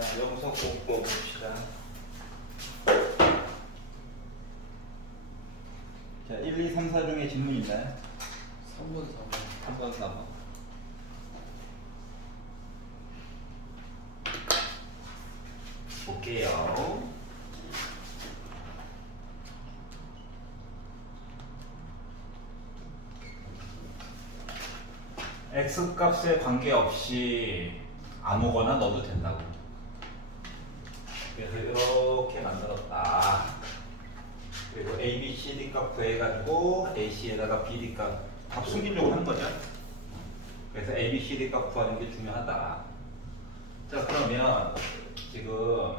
자, 여기서 꼭 봅시다. 자, 1, 2, 3, 4 중에 질문 있나요? 3번, 4번. 3번, 4번. 볼게요. X값에 관계없이 아무거나 넣어도 된다고. 그래서 이렇게 만들었다. 그리고 A, B, C, D 값 구해가지고 AC에다가 B, D 값 숨기려고 하는 거죠. 그래서 A, B, C, D 값 구하는 게 중요하다. 자, 그러면 지금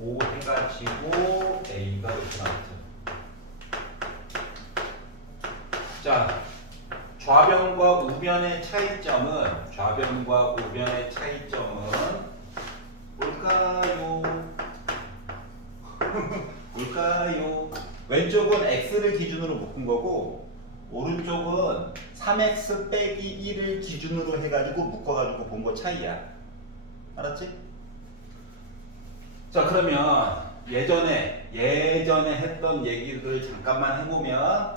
O 해가지고 A가 이렇게 나왔죠. 자, 좌변과 우변의 차이점은 뭘까요? 뭘까요? 왼쪽은 x를 기준으로 묶은 거고 오른쪽은 3x 빼기 1을 기준으로 해가지고 묶어가지고 본 거 차이야. 알았지? 자, 그러면 예전에 했던 얘기를 잠깐만 해보면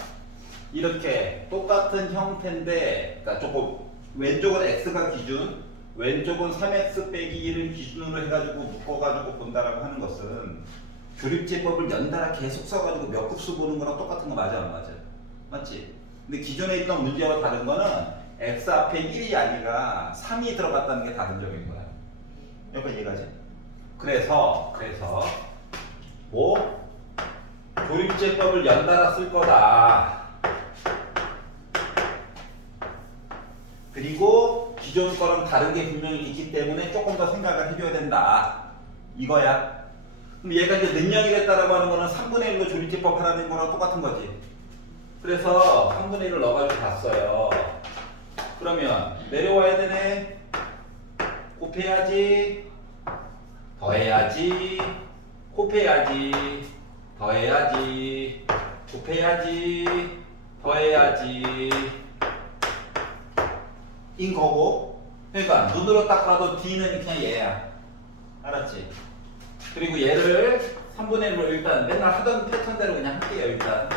이렇게 똑같은 형태인데, 그러니까 조금 왼쪽은 x가 기준, 왼쪽은 3x 빼기 1을 기준으로 해가지고 묶어가지고 본다라고 하는 것은 조립제법을 연달아 계속 써가지고 몇 급수 보는 거랑 똑같은 거 맞아, 안 맞아? 맞지? 근데 기존에 있던 문제와 다른 거는 x 앞에 1이 아니라 3이 들어갔다는 게 다른 점인 거야. 여기까지 이해가지? 그래서 뭐 조립제법을 연달아 쓸 거다. 그리고 기존 거랑 다른 게 분명히 있기 때문에 조금 더 생각을 해줘야 된다. 이거야. 그럼 얘가 이제 능력이 됐다라고 하는 거는 3분의 1로 조립제법 하라는 거랑 똑같은 거지. 그래서 3분의 1을 넣어가지고 봤어요. 그러면 내려와야 되네. 곱해야지. 더해야지. 곱해야지. 더해야지. 곱해야지. 더해야지. 인 거고. 그러니까 눈으로 딱 봐도 D는 그냥 얘야. 알았지? 그리고 얘를 3분의 1로 일단 맨날 하던 패턴대로 그냥 할게요. 일단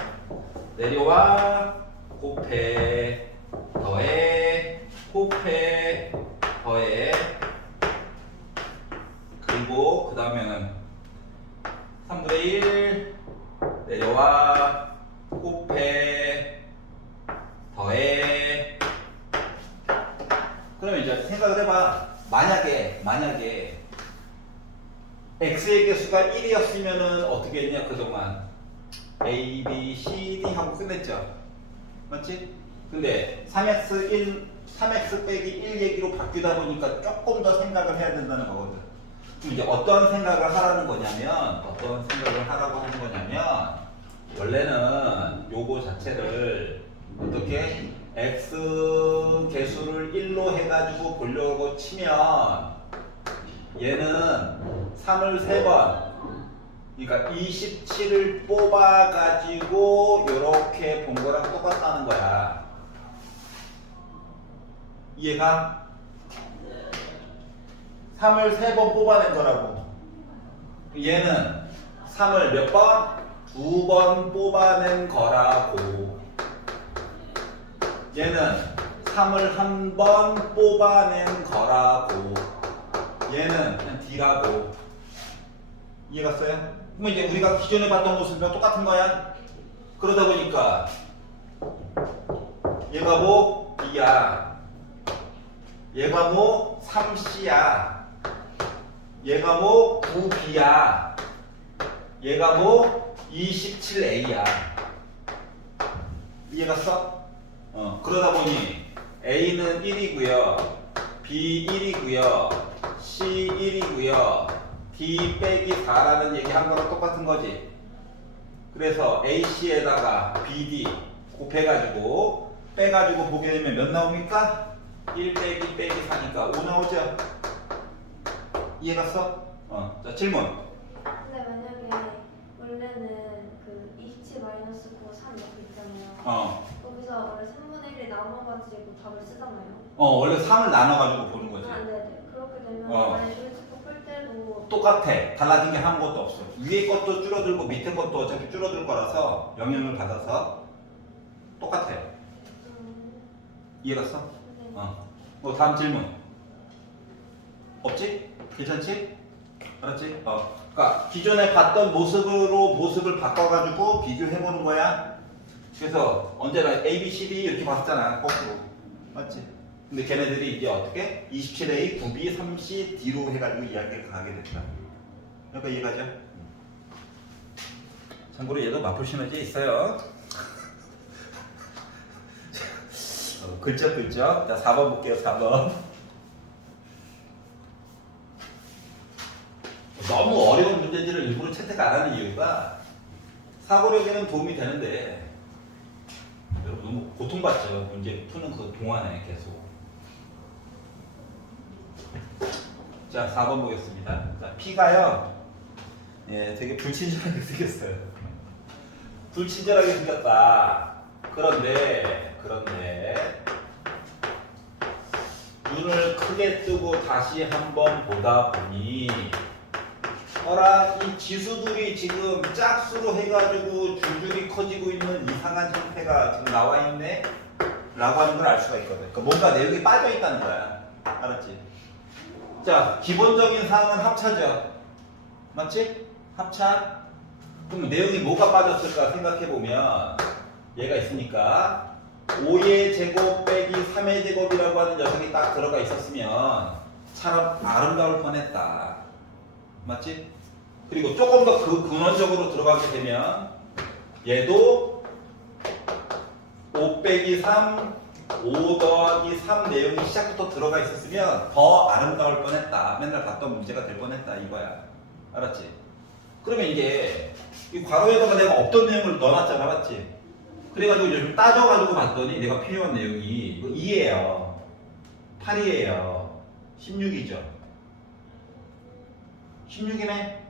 내려와. 곱해. 더해. 곱해. 더해. 그리고 그 다음에는 3분의 1 내려와. 곱해. 더해. 그러면 이제 생각을 해봐. 만약에 x의 개수가 1이었으면은 어떻게 했냐 그동안 a, b, c, d 하고 끝냈죠. 맞지? 근데 3x 빼기 1 얘기로 바뀌다 보니까 조금 더 생각을 해야 된다는 거거든. 그럼 이제 어떤 생각을 하라고 하는 거냐면 원래는 요거 자체를 어떻게 x 개수를 1로 해가지고 보려고 치면 얘는 3을 3번, 그러니까 27을 뽑아가지고 이렇게 본 거랑 똑같다는 거야. 이해가? 3을 3번 뽑아낸 거라고. 얘는 3을 몇 번? 2번 뽑아낸 거라고. 얘는 3을 1번 뽑아낸 거라고. 얘는 그냥 D라고. 이해갔어요? 그럼 이제 우리가 기존에 봤던 모습이랑 똑같은 거야. 그러다 보니까 얘가 뭐 D야. 얘가 뭐 3C야. 얘가 뭐 9B야. 얘가 뭐 27A야. 이해갔어? 그러다 보니 A는 1이고요. B 1이고요. C 1이고요. D 빼기 4라는 얘기 한 거랑 똑같은 거지. 그래서 AC에다가 BD 곱해가지고 빼가지고 보게 되면 몇 나옵니까? 1 빼기 4니까 5 나오죠? 이해갔어? 자, 질문. 근데 만약에 원래는 그 27 마이너스 9 3 이렇게 있잖아요. 거기서 원래 3분의 나눠가지고 답을 쓰잖아요. 원래 3을 나눠가지고 보는 거지. 네네. 그렇게 되면 만약 일찍도 풀 때도 똑같아. 달라진 게 아무것도 없어. 위에 것도 줄어들고 밑에 것도 어차피 줄어들 거라서 영향을 받아서 똑같아. 이해갔어? 네. 뭐 다음 질문. 없지? 괜찮지? 알았지? 그러니까 기존에 봤던 모습으로 모습을 바꿔가지고 비교해보는 거야. 그래서 언제나 A, B, C, D 이렇게 봤잖아. 거꾸로. 맞지? 근데 걔네들이 이제 어떻게? 27A, 9B, 3C, D로 해가지고 이야기를 가게 됐다. 그러니까 이해가죠? 참고로 얘도 마플 시너지 있어요. 글쩍글쩍. 자, 4번 볼게요. 4번. 너무 어려운 문제지를 일부러 채택 안 하는 이유가 사고력에는 도움이 되는데 여러분 너무 고통받죠. 문제 푸는 그 동안에 계속. 자, 4번 보겠습니다. 자, P가요. 예, 되게 불친절하게 생겼어요. 불친절하게 생겼다. 그런데 눈을 크게 뜨고 다시 한번 보다 보니 이 지수들이 지금 짝수로 해가지고 줄줄이 커지고 있는 이상한 형태가 지금 나와 있네? 라고 하는 걸 알 수가 있거든. 그러니까 뭔가 내용이 빠져 있다는 거야. 알았지? 자, 기본적인 사항은 합차죠. 맞지? 합차. 그럼 내용이 뭐가 빠졌을까 생각해보면 얘가 있으니까 5의 제곱 빼기 3의 제곱이라고 하는 녀석이 딱 들어가 있었으면 참 아름다울 뻔했다. 맞지? 그리고 조금 더 그 근원적으로 들어가게 되면 얘도 5 빼기 3, 5 더하기 3 내용이 시작부터 들어가 있었으면 더 아름다울 뻔했다. 맨날 봤던 문제가 될 뻔했다 이거야. 알았지? 그러면 이게 이 괄호에다가 내가 없던 내용을 넣어놨잖아. 맞지? 그래가지고 요즘 따져가지고 봤더니 내가 필요한 내용이 이거 2예요. 8이에요. 16이죠. 16이네.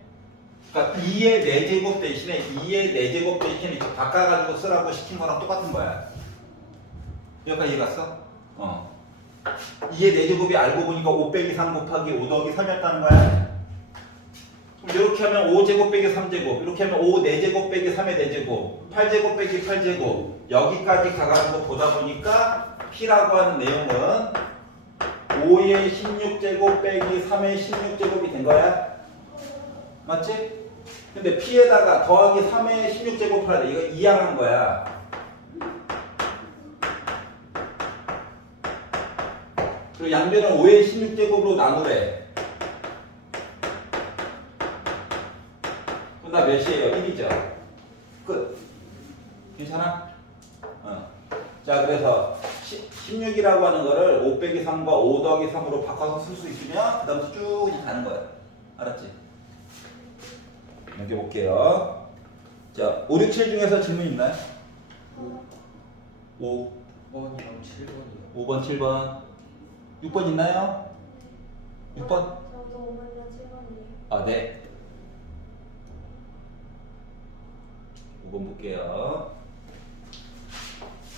그러니까 2의 4제곱 대신에 2의 4제곱 대신에 이렇게 바꿔가지고 쓰라고 시킨 거랑 똑같은 거야. 여기까지 이해갔어? 2의 4제곱이 알고 보니까 5 빼기 3 곱하기 5 더하기 3이었다는 거야. 그럼 이렇게 하면 5제곱 빼기 3제곱, 이렇게 하면 5 4제곱 빼기 3의 4제곱, 8제곱 빼기 8제곱 여기까지 가가지고 보다 보니까 P라고 하는 내용은 5의 16제곱 빼기 3의 16제곱이 된 거야. 맞지? 근데 P에다가 더하기 3의 16제곱을 하래. 이거 이항한 거야. 그리고 양변을 5의 16제곱으로 나누래. 그럼 나 몇이에요? 1이죠. 끝. 괜찮아? 자, 그래서 16이라고 하는 거를 5 빼기 3과 5 더하기 3으로 바꿔서 쓸 수 있으면 그 다음부터 쭉 이제 가는 거야. 알았지? 넘겨볼게요. 자, 5, 6, 7 중에서 질문 있나요? 5, 5번이랑 7번이요. 5번, 7번. 6번 있나요? 6번? 저도 5번이랑 7번이에요. 네. 5번 볼게요.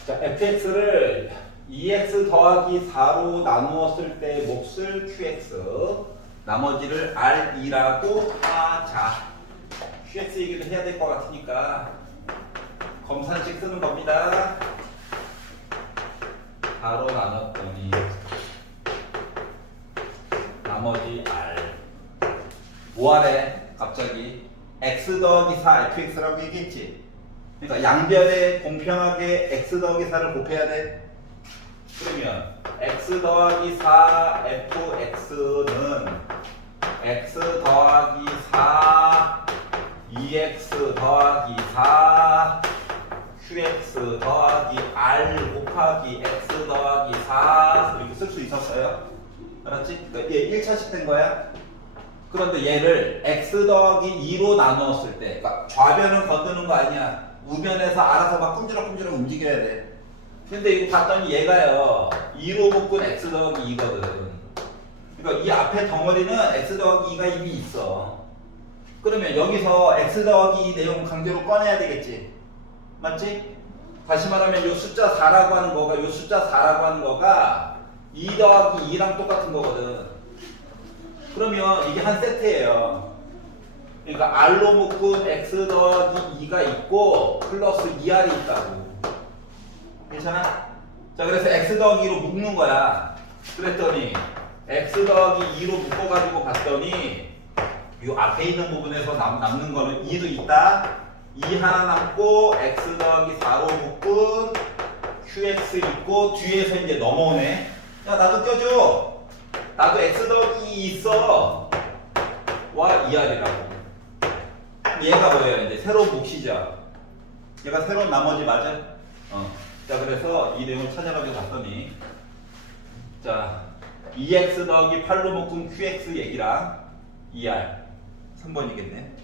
자, fx를 2x 더하기 4로 나누었을 때 몫을 qx, 나머지를 r2라고 하자. qx 얘기를 해야 될 것 같으니까 검산식 쓰는 겁니다. 4로 나눴더니 나머지 r. 뭐하래? 갑자기 x 더하기 4 fx라고 얘기했지. 그러니까 양변에 공평하게 x 더하기 4를 곱해야 돼. 그러면 x 더하기 4 fx는 x 더하기 4 2x 더하기 4 qx 더하기 r 곱하기 x 더하기 4 이렇게 쓸 수 있었어요. 알았지? 그러니까 얘 1차식 된 거야. 그런데 얘를 x 더하기 2로 나누었을 때, 그러니까 좌변을 건드는 거 아니야. 우변에서 알아서 막 꼼지락꼼지락 움직여야 돼. 근데 이거 봤더니 얘가요 2로 묶은 x 더하기 2거든. 그러니까 이 앞에 덩어리는 x 더하기 2가 이미 있어. 그러면 여기서 x 더하기 2 내용 강제로 꺼내야 되겠지. 맞지? 다시 말하면 이 숫자 4라고 하는 거가 이 숫자 4라고 하는 거가 2 더하기 2랑 똑같은 거거든. 그러면 이게 한 세트예요. 그러니까 R로 묶은 X 더하기 2가 있고 플러스 2R이 있다고. 괜찮아? 자, 그래서 X 더하기 2로 묶는 거야. 그랬더니 X 더하기 2로 묶어가지고 봤더니 이 앞에 있는 부분에서 남는 거는 2도 있다. 2 하나 남고 X 더하기 4로 묶은 QX 있고 뒤에서 이제 넘어오네. 야, 나도 껴줘. 나도 X 더하기 2 있어. 와, 2R이라고. 얘가 뭐예요? 이제 새로운 몫이죠. 얘가 새로운 나머지 맞아? 자, 그래서 이 내용을 찾아가지고 봤더니 자, 2x 더하기 8로 묶은 qx 얘기랑 2r 3번이겠네.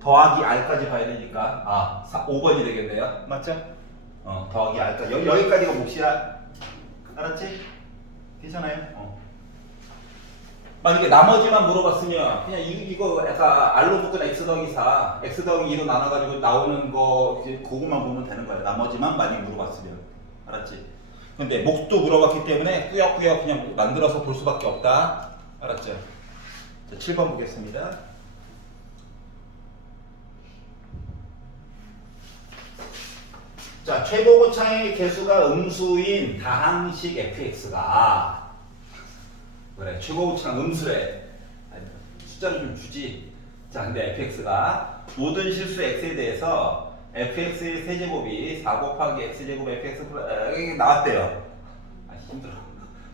더하기 r까지 봐야 되니까 5번이 되겠네요. 맞죠? 더하기 r까지 여기까지가 몫이야. 알았지? 괜찮아요? 만약에 나머지만 물어봤으면 그냥 이거 약간 R로 묶은 X 더하기 4, X 더하기 2로 나눠가지고 나오는 거 그것만 보면 되는 거예요. 나머지만 많이 물어봤으면. 알았지? 근데 몫도 물어봤기 때문에 꾸역꾸역 그냥 만들어서 볼 수밖에 없다. 알았죠? 자, 7번 보겠습니다. 자, 최고고차의 개수가 음수인 다항식 fx가 그래, 최고고차는 음수래. 숫자를 좀 주지. 자, 근데 fx가 모든 실수 x에 대해서 fx의 세제곱이 4 곱하기 x제곱 fx 플러스 나왔대요. 힘들어.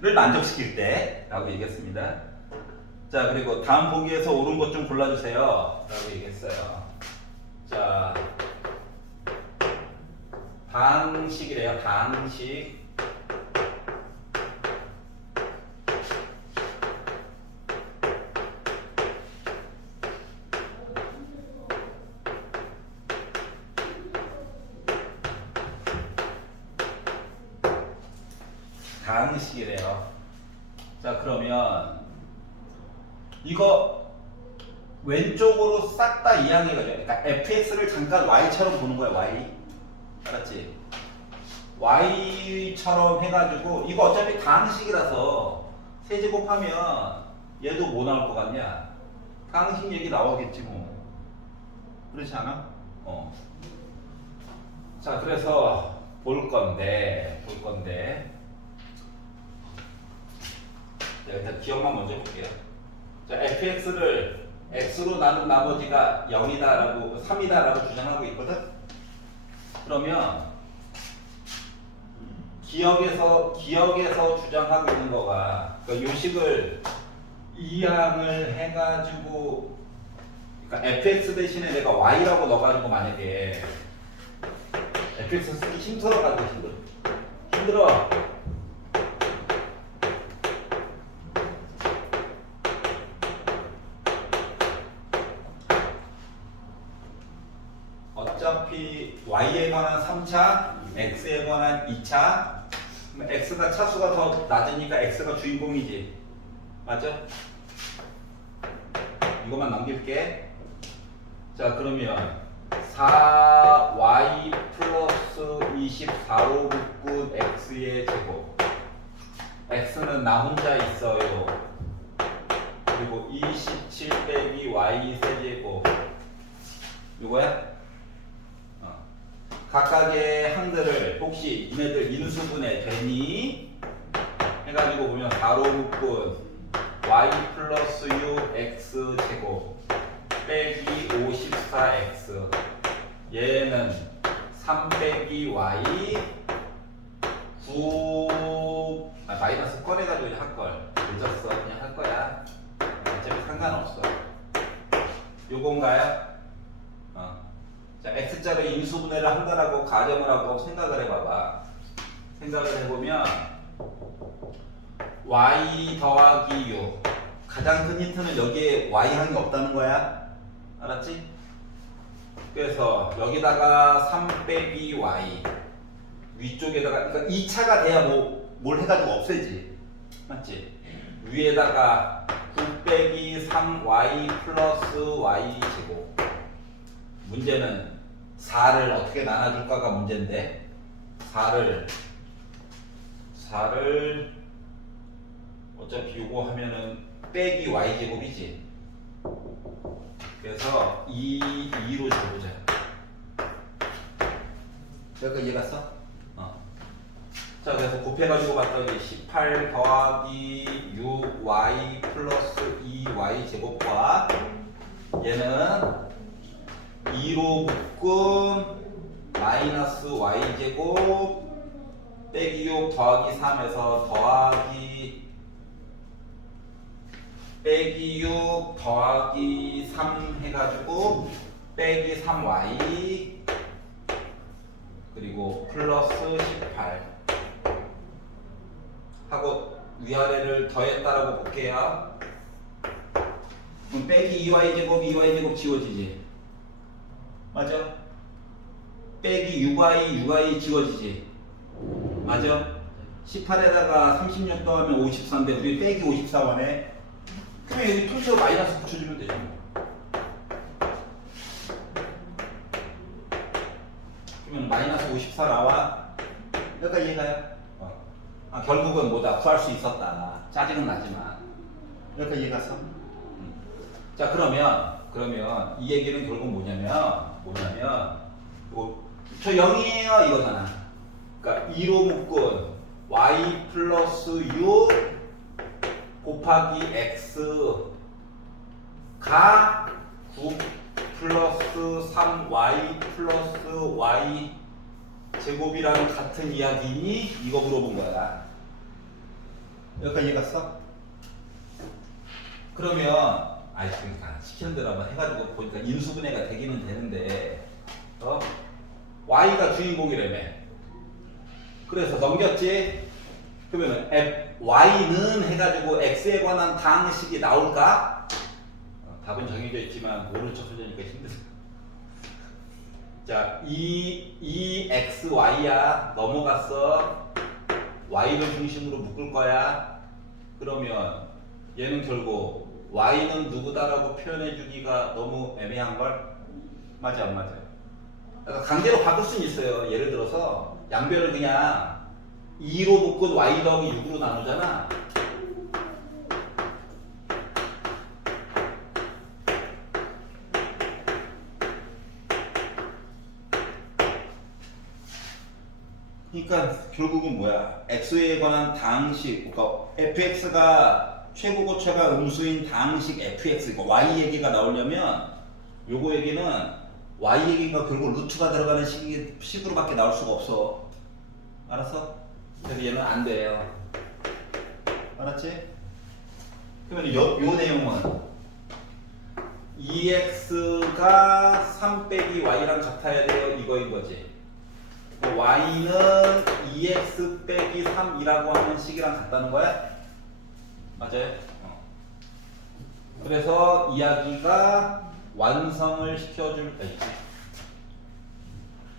를 만족시킬 때 라고 얘기했습니다. 자, 그리고 다음 보기에서 옳은 것 좀 골라주세요 라고 얘기했어요. 자, 다항식이래요. 다항식. 다항식이래요. 자, 그러면 이거 왼쪽으로 싹 다 이항해가지고 그러니까 fx를 잠깐 y처럼 보는 거야. y. 알았지? y처럼 해가지고 이거 어차피 다항식이라서 세제곱하면 얘도 뭐 나올 것 같냐? 다항식 얘기 나오겠지 뭐. 그렇지 않아? 자, 그래서 볼 건데 자, 일단 기억만 먼저 해볼게요. 자, fx를 x로 나눈 나머지가 0이다라고 3이다라고 주장하고 있거든. 그러면 기억에서 주장하고 있는 거가 그러니까 요식을 이항을 해가지고 그러니까 fx 대신에 내가 y라고 넣어가지고 만약에 fx 쓰기 힘들어가지고 힘들어. 어차피 y에 관한 3차, x에 관한 2차. x가 차수가 더 낮으니까 x가 주인공이지. 맞죠? 이것만 남길게. 자, 그러면 4y 플러스 24로 묶은 x의 제곱. x는 나 혼자 있어요. 그리고 27 빼기 y 세제곱. 이거야? 각각의 항들을 혹시 얘네들 인수분해 되니? 해가지고 보면 4로 묶은 y 플러스 6x 제곱 빼기 54x 얘는 3 빼기 y 9 마이너스 꺼내가지고 할걸 늦었어. 그냥 할 거야. 어차피 상관없어. 요건가요? 자, x자로 인수분해를 한다라고 가정을 하고 생각을 해봐봐. 생각을 해보면 y 더하기 6 가장 큰 힌트는 여기에 y항이 없다는 거야. 알았지? 그래서 여기다가 3 빼기 y 위쪽에다가 그러니까 2차가 돼야 뭘 해가지고 없애지. 맞지? 위에다가 9 빼기 3y 플러스 y 제곱. 문제는 4를 어떻게 나눠줄까가 문제인데 4를 어차피 요거 하면은 빼기 y 제곱이지. 그래서 2로 줘보자. 여기까지 이해갔어? 자, 그래서 곱해가지고 봤더니 18 더하기 6y 플러스 2y 제곱과 얘는 2로 묶은 마이너스 y 제곱 빼기 6 더하기 3에서 더하기 빼기 6 더하기 3 해가지고 빼기 3y 그리고 플러스 18 하고 위아래를 더했다라고 볼게요. 그럼 빼기 2y 제곱 지워지지. 맞아? 빼기 6y 지워지지. 맞아? 18에다가 36 더하면 54인데 우리 빼기 54원에 그러면 여기 통째로 마이너스 붙여주면 되죠. 그러면 마이너스 54 나와. 여기까지 이해가요? 결국은 뭐다 구할 수 있었다. 짜증은 나지만 여기까지 이해갔어? 자 그러면 이 얘기는 결국 뭐냐면 저 0이에요 이거잖아. 그러니까 2로 묶은 y 플러스 6 곱하기 x가 9 플러스 3y 플러스 y 제곱이랑 같은 이야기니 이거 물어본 거야. 여기까지 이해갔어? 그러면 그러니까 시키는 대로 한번 해가지고 보니까 인수분해가 되기는 되는데 y가 주인공이라며. 그래서 넘겼지? 그러면 y는 해가지고 x에 관한 다항식이 나올까? 답은 정해져 있지만 모른 척 하려니까 힘들어. 자, 이 xy야 넘어갔어. y를 중심으로 묶을 거야. 그러면 얘는 결국 y는 누구다라고 표현해 주기가 너무 애매한 걸? 맞아 안 맞아? 그러니까 강제로 바꿀 수는 있어요. 예를 들어서 양변을 그냥 2로 묶은 y 더하기 6으로 나누잖아. 그러니까 결국은 뭐야? x에 관한 다항식, 그러니까 fx가 최고고체가 음수인 다항식 fx, 그러니까 y 얘기가 나오려면 요거 얘기는 y 얘기가 결국 루트가 들어가는 식으로밖에 나올 수가 없어. 알았어? 그래서 얘는 안 돼요. 알았지? 그러면 요 내용은 2x가 3 빼기 y랑 같아야 돼요. 이거인 거지. y는 2x 빼기 3이라고 하는 식이랑 같다는 거야? 맞아요? 그래서 이야기가 완성을 시켜줄 때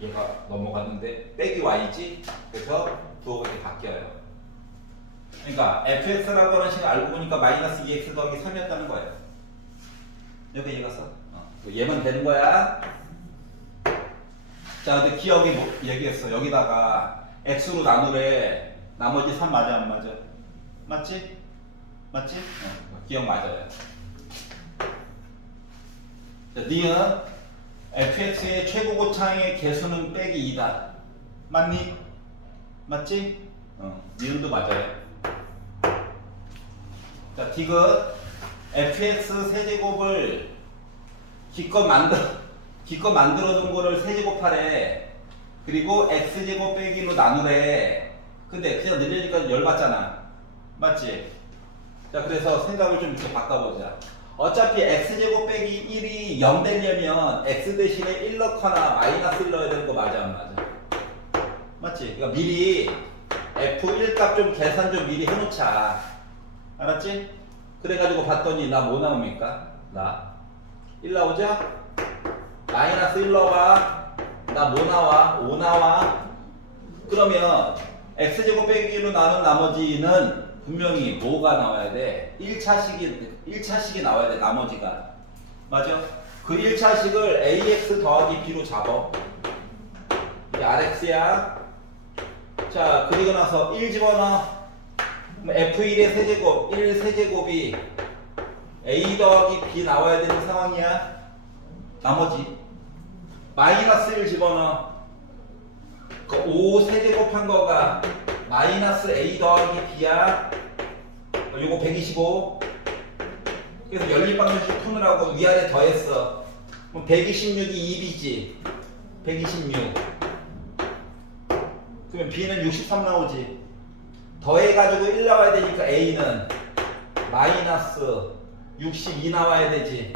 얘가 넘어갔는데 빼기 y지? 그래서 부호가 이렇게 바뀌어요. 그러니까 fx라고 하는 식을 알고 보니까 마이너스 2x 더하기 3이었다는 거예요. 여기 이해갔어? 얘만 되는 거야. 자, 근데 기억이 뭐 얘기했어. 여기다가 x로 나누래. 나머지 3 맞아 안 맞아? 맞지? 맞지? 기억 맞아요. 자, 니은 fx의 최고고차의 개수는 빼기 2다. 맞니? 맞지? 니은도 맞아요. 자, 디귿 fx 세제곱을 기껏 만들어둔 거를 세제곱하래. 그리고 x제곱 빼기로 나누래. 근데 그냥 늘리니까 열받잖아. 맞지? 자, 그래서 생각을 좀 이렇게 바꿔보자. 어차피 x제곱 빼기 1이 0 되려면 x 대신에 1 넣거나 마이너스 1 넣어야 되는 거 맞아 안 맞아? 맞지? 그러니까 미리 f1 값 좀 계산 좀 미리 해놓자. 알았지? 그래가지고 봤더니 나 뭐 나옵니까? 나 1 나오죠? 마이너스 1 넣어봐. 나 뭐 나와? 5 나와. 그러면 x제곱 빼기 1로 나눈 나머지는 분명히 뭐가 나와야 돼? 1차식이 나와야 돼, 나머지가. 맞아? 그 1차식을 ax 더하기 b로 잡아. 이게 rx야. 자, 그리고 나서 1 집어넣어. 그럼 f1의 세제곱, 1 세제곱이 a 더하기 b 나와야 되는 상황이야. 나머지. 마이너스 1 집어넣어. 그 5 세제곱한 거가 마이너스 a 더하기 b야. 요거 125. 그래서 연립방정식 푸느라고 위아래 더했어. 그럼 126이 2b지. 126. 그러면 b는 63 나오지. 더해가지고 1 나와야 되니까 a는 마이너스 62 나와야 되지.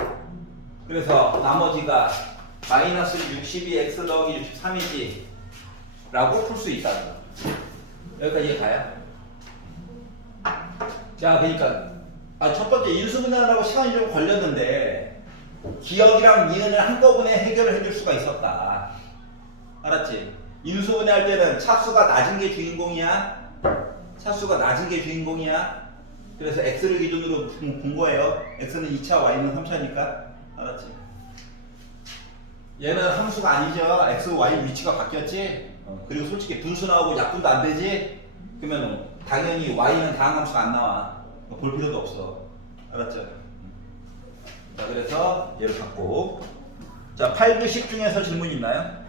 그래서 나머지가 마이너스 62x 더하기 63이지 라고 풀 수 있다는 거. 여기까지 이해가요? 자, 그러니까 첫 번째 인수분해하라고 시간이 좀 걸렸는데 기억이랑 니은을 한꺼번에 해결을 해줄 수가 있었다. 알았지? 인수분해할 때는 차수가 낮은 게 주인공이야. 차수가 낮은 게 주인공이야. 그래서 x를 기준으로 본 거예요. x는 2차, y는 3차니까. 알았지? 얘는 함수가 아니죠. x, y 위치가 바뀌었지. 그리고 솔직히 분수 나오고 약분도 안 되지. 그러면 당연히 y는 다항함수가 안 나와. 볼 필요도 없어. 알았죠? 자, 그래서 얘를 갖고. 자, 8, 9, 10 중에서 질문 있나요?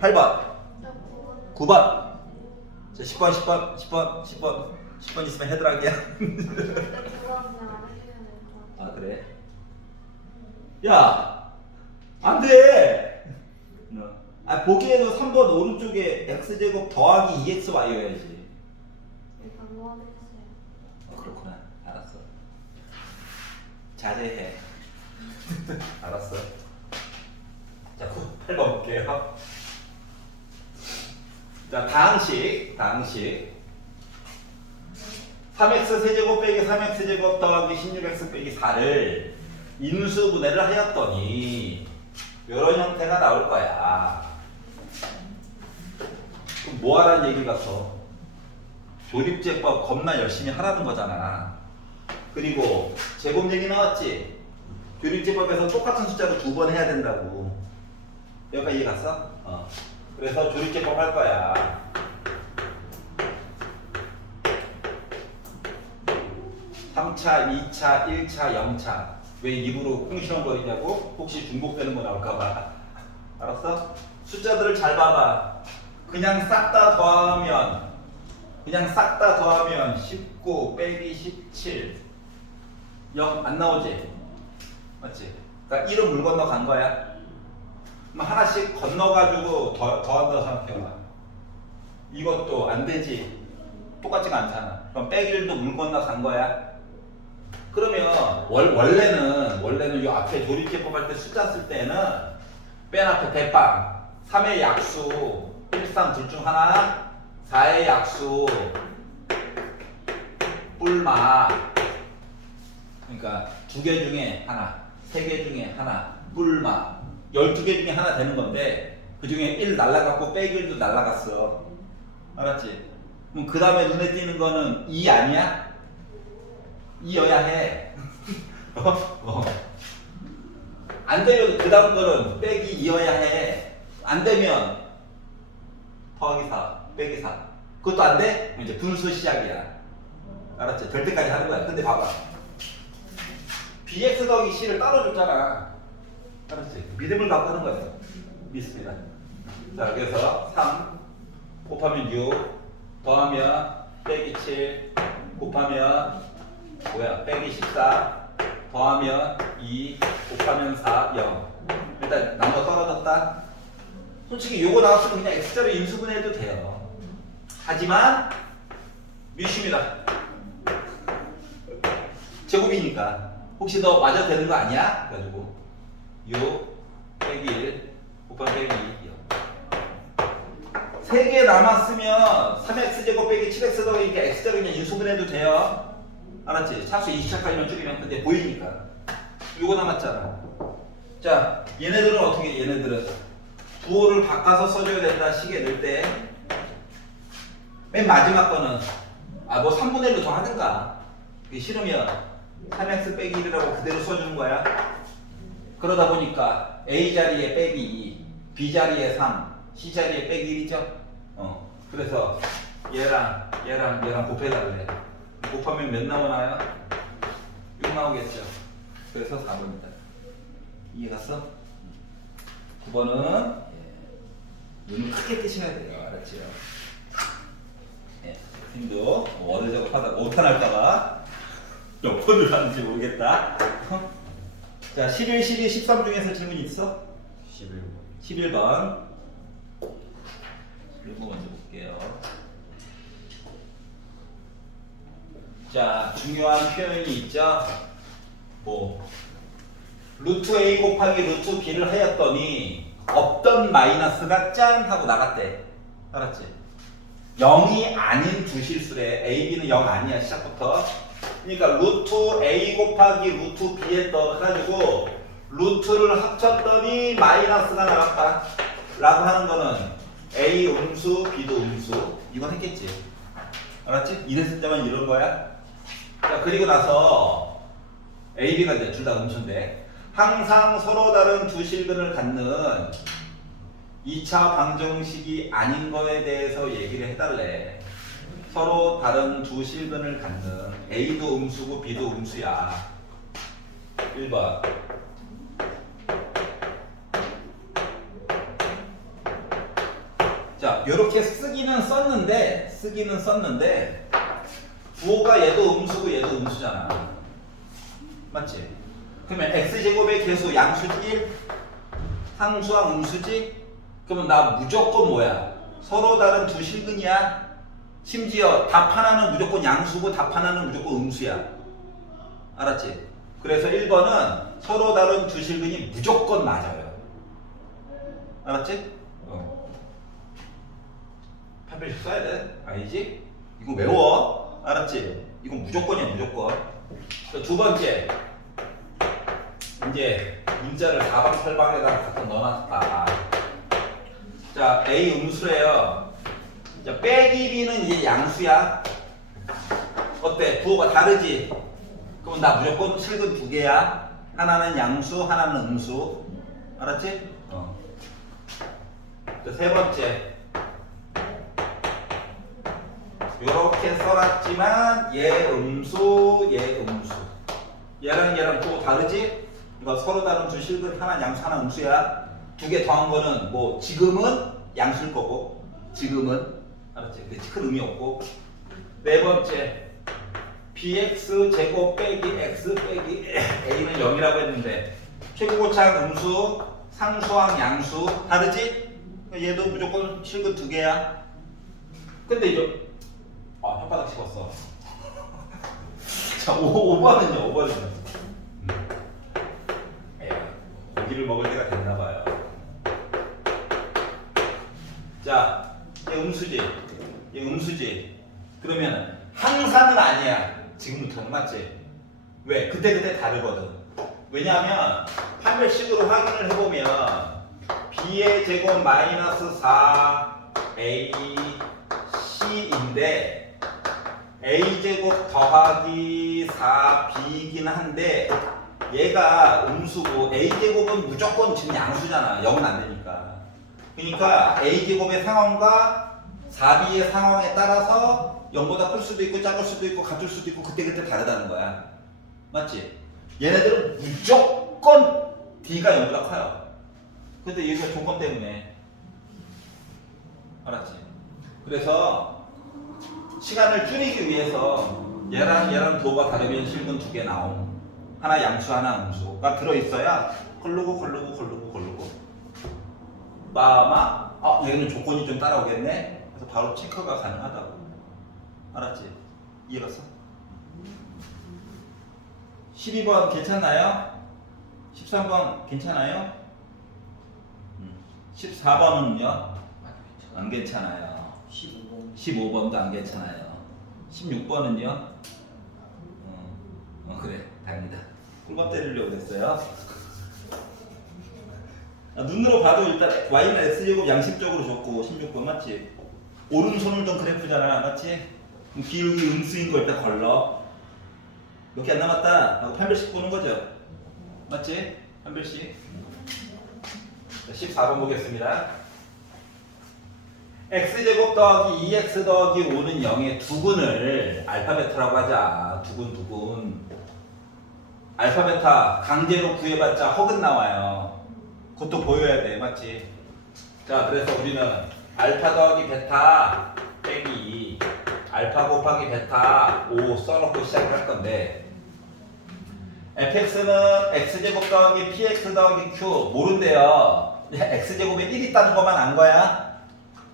8번. 9번. 자, 10번, 10번, 10번, 10번. 10번 있으면 해드라기야. 아, 그래? 야, 안 돼! 보기에도 3번 오른쪽에 x제곱 더하기 2xy여야지. 그렇구나. 알았어. 자제해. 알았어. 자, 8번 볼게요. 자, 다항식. 3x 세제곱 빼기 3x 제곱 더하기 16x 빼기 4를 인수분해를 하였더니 이런 형태가 나올 거야. 그럼 뭐 하라는 얘기 같어? 조립제법 겁나 열심히 하라는 거잖아. 그리고 제곱 얘기 나왔지? 조립제법에서 똑같은 숫자로 2번 해야 된다고. 여기까지 이해 갔어? 그래서 조립제법 할 거야. (3차) (2차) (1차) (0차) 왜 입으로 콩시렁거리냐고? 혹시 중복되는 거 나올까봐. 알았어? 숫자들을 잘 봐봐. 그냥 싹 다 더하면 19 빼기 17 0 안 나오지? 맞지? 그러니까 1은 물 건너 간 거야. 그럼 하나씩 건너가지고 더한다 생각해봐. 이것도 안 되지? 똑같지가 않잖아. 그럼 빼기 1도 물 건너 간 거야. 그러면 원래는 이 앞에 조립제법 할 때 숫자 쓸 때는 맨 앞에 대빵 3의 약수 1, 3 둘 중 하나 4의 약수 뿔마 그러니까 2개 중에 하나 3개 중에 하나 뿔마 12개 중에 하나 되는 건데 그 중에 1 날라갔고 빼기 1도 날라갔어. 알았지? 그럼 그 다음에 눈에 띄는 거는 2 아니야? 2여야 해. 안 되면 그 다음 거는 빼기 2여야 해. 안 되면 더하기 4, 빼기 4. 그것도 안 돼? 그럼 이제 분수 시작이야. 알았지? 될 때까지 하는 거야. 근데 봐봐. bx 더하기 c를 따로 줬잖아. 알았지? 믿음을 갖고 하는 거야. 믿습니다. 자, 그래서 3 곱하면 6 더하면 빼기 7 곱하면 빼기 14 더하면 2 곱하면 4 0 일단 나눠 떨어졌다. 솔직히 요거 나왔으면 그냥 x자로 인수분해해도 돼요. 하지만 미슈입니다. 제곱이니까 혹시 너 맞아도 되는 거 아니야? 그래가지고 6 빼기 1 곱하면 빼기 2 0 3개 남았으면 3x제곱 빼기 7x 더하기니까 x자로 그냥 인수분해해도 돼요. 알았지? 차수 20차까지만 줄이면 근데 보이니까 요거 남았잖아. 자, 얘네들은 어떻게 얘네들은 부호를 바꿔서 써줘야 된다. 식에 넣을 때 맨 마지막 거는 뭐 3분의 1로 정하든가. 그게 싫으면 3x 빼기 1이라고 그대로 써주는 거야. 그러다 보니까 A 자리에 빼기 2, B 자리에 3, C 자리에 빼기 1이죠. 그래서 얘랑 곱해달래. 곱하면 몇 나오나요? 6 나오겠죠. 그래서 4번이다. 이해갔어? 9번은 눈을 크게 뜨셔야 돼요. 알았지요? 예, 선생님도 어느 작업하다가 오탄할까봐 몇 번을 하는지 모르겠다. 자, 11, 12, 13 중에서 질문 있어? 11번. 11번. 이거 먼저 볼게요. 자, 중요한 표현이 있죠? 뭐 루트 A 곱하기 루트 B를 하였더니 없던 마이너스가 짠 하고 나갔대. 알았지? 0이 아닌 두 실수래. A, B는 0 아니야 시작부터. 그러니까 루트 A 곱하기 루트 B에 떠가지고 루트를 합쳤더니 마이너스가 나갔다 라고 하는 거는 A 음수, B도 음수. 이건 했겠지. 알았지? 이랬을 때만 이런 거야. 자, 그리고 나서 A, B가 이제 둘 다 음수인데 항상 서로 다른 두 실근을 갖는 2차 방정식이 아닌 거에 대해서 얘기를 해달래. 서로 다른 두 실근을 갖는 A도 음수고 B도 음수야. 1번. 자, 요렇게 쓰기는 썼는데 부호가 얘도 음수고 얘도 음수잖아. 맞지? 그러면 x제곱의 개수 양수지 1, 상수항 음수지? 그러면 나 무조건 뭐야? 서로 다른 두 실근이야. 심지어 답 하나는 무조건 양수고 답 하나는 무조건 음수야. 알았지? 그래서 1번은 서로 다른 두 실근이 무조건 맞아요. 알았지? 판별식 써야 돼. 아니지? 이거 외워. 알았지? 이건 무조건이야, 무조건. 두 번째. 이제 문자를 사방팔방에다가 갖다 넣어놨다. 자, A 음수래요. 자, 빼기 B는 이제 양수야. 어때? 부호가 다르지? 그럼 나 무조건 실근 두 개야. 하나는 양수, 하나는 음수. 알았지? 자, 세 번째. 요렇게 써놨지만 얘 음수, 얘 음수. 얘랑 부호 다르지? 그러니까 서로 다른 두 실근 하나 양수 하나 음수야. 두 개 더한 거는 뭐 지금은 양수일 거고 지금은 알았지? 그치? 큰 의미 없고. 네 번째 bx 제곱 빼기 x 빼기 a는 0이라고 했는데 최고고착 음수 상수항 양수 다르지? 얘도 무조건 실근 두 개야. 근데 이제 혓바닥 씹었어. 자, 5번은요. 고기를 먹을 때가 됐나봐요. 자, 얘 음수지. 그러면 항상은 아니야. 지금부터는 맞지? 왜? 그때 다르거든. 왜냐하면 판별식으로 확인을 해보면 b의 제곱 마이너스 4a c인데 a제곱 더하기 4b이긴 한데 얘가 음수고 a제곱은 무조건 지금 양수잖아. 0은 안 되니까. 그러니까 a제곱의 상황과 4b의 상황에 따라서 0보다 클 수도 있고 작을 수도 있고 같을 수도 있고 그때 다르다는 거야. 맞지? 얘네들은 무조건 d가 0보다 커요. 근데 얘가 조건 때문에. 알았지? 그래서 시간을 줄이기 위해서 얘랑 부호가 다르면 실근 두 개 나옴. 하나 양수 하나 음수가 들어있어야 걸르고 마마 얘는 조건이 좀 따라오겠네. 그래서 바로 체크가 가능하다고. 알았지? 이해갔어? 12번 괜찮나요? 13번 괜찮아요? 14번은요? 안 괜찮아요. 15번도 안 괜찮아요. 16번은요? 그래, 답니다. 꿀밤 때리려고 그랬어요. 눈으로 봐도 일단 y는 x제곱 양식적으로 줬고 16번 맞지? 오른손을 둔 그래프잖아. 맞지? 기울기 음수인 거 일단 걸러. 몇 개 안 남았다 하고 판별식 보는 거죠. 맞지? 판별식. 14번 보겠습니다. x제곱 더하기 2x 더하기 5는 0의 두근을 알파 베타라고 하자. 두근. 알파 베타 강제로 구해봤자 허근 나와요. 그것도 보여야 돼. 맞지? 자, 그래서 우리는 알파 더하기 베타 빼기 알파 곱하기 베타 5 써놓고 시작할 건데, fx는 x제곱 더하기 px 더하기 q 모른대요. x제곱에 1 있다는 것만 안 거야.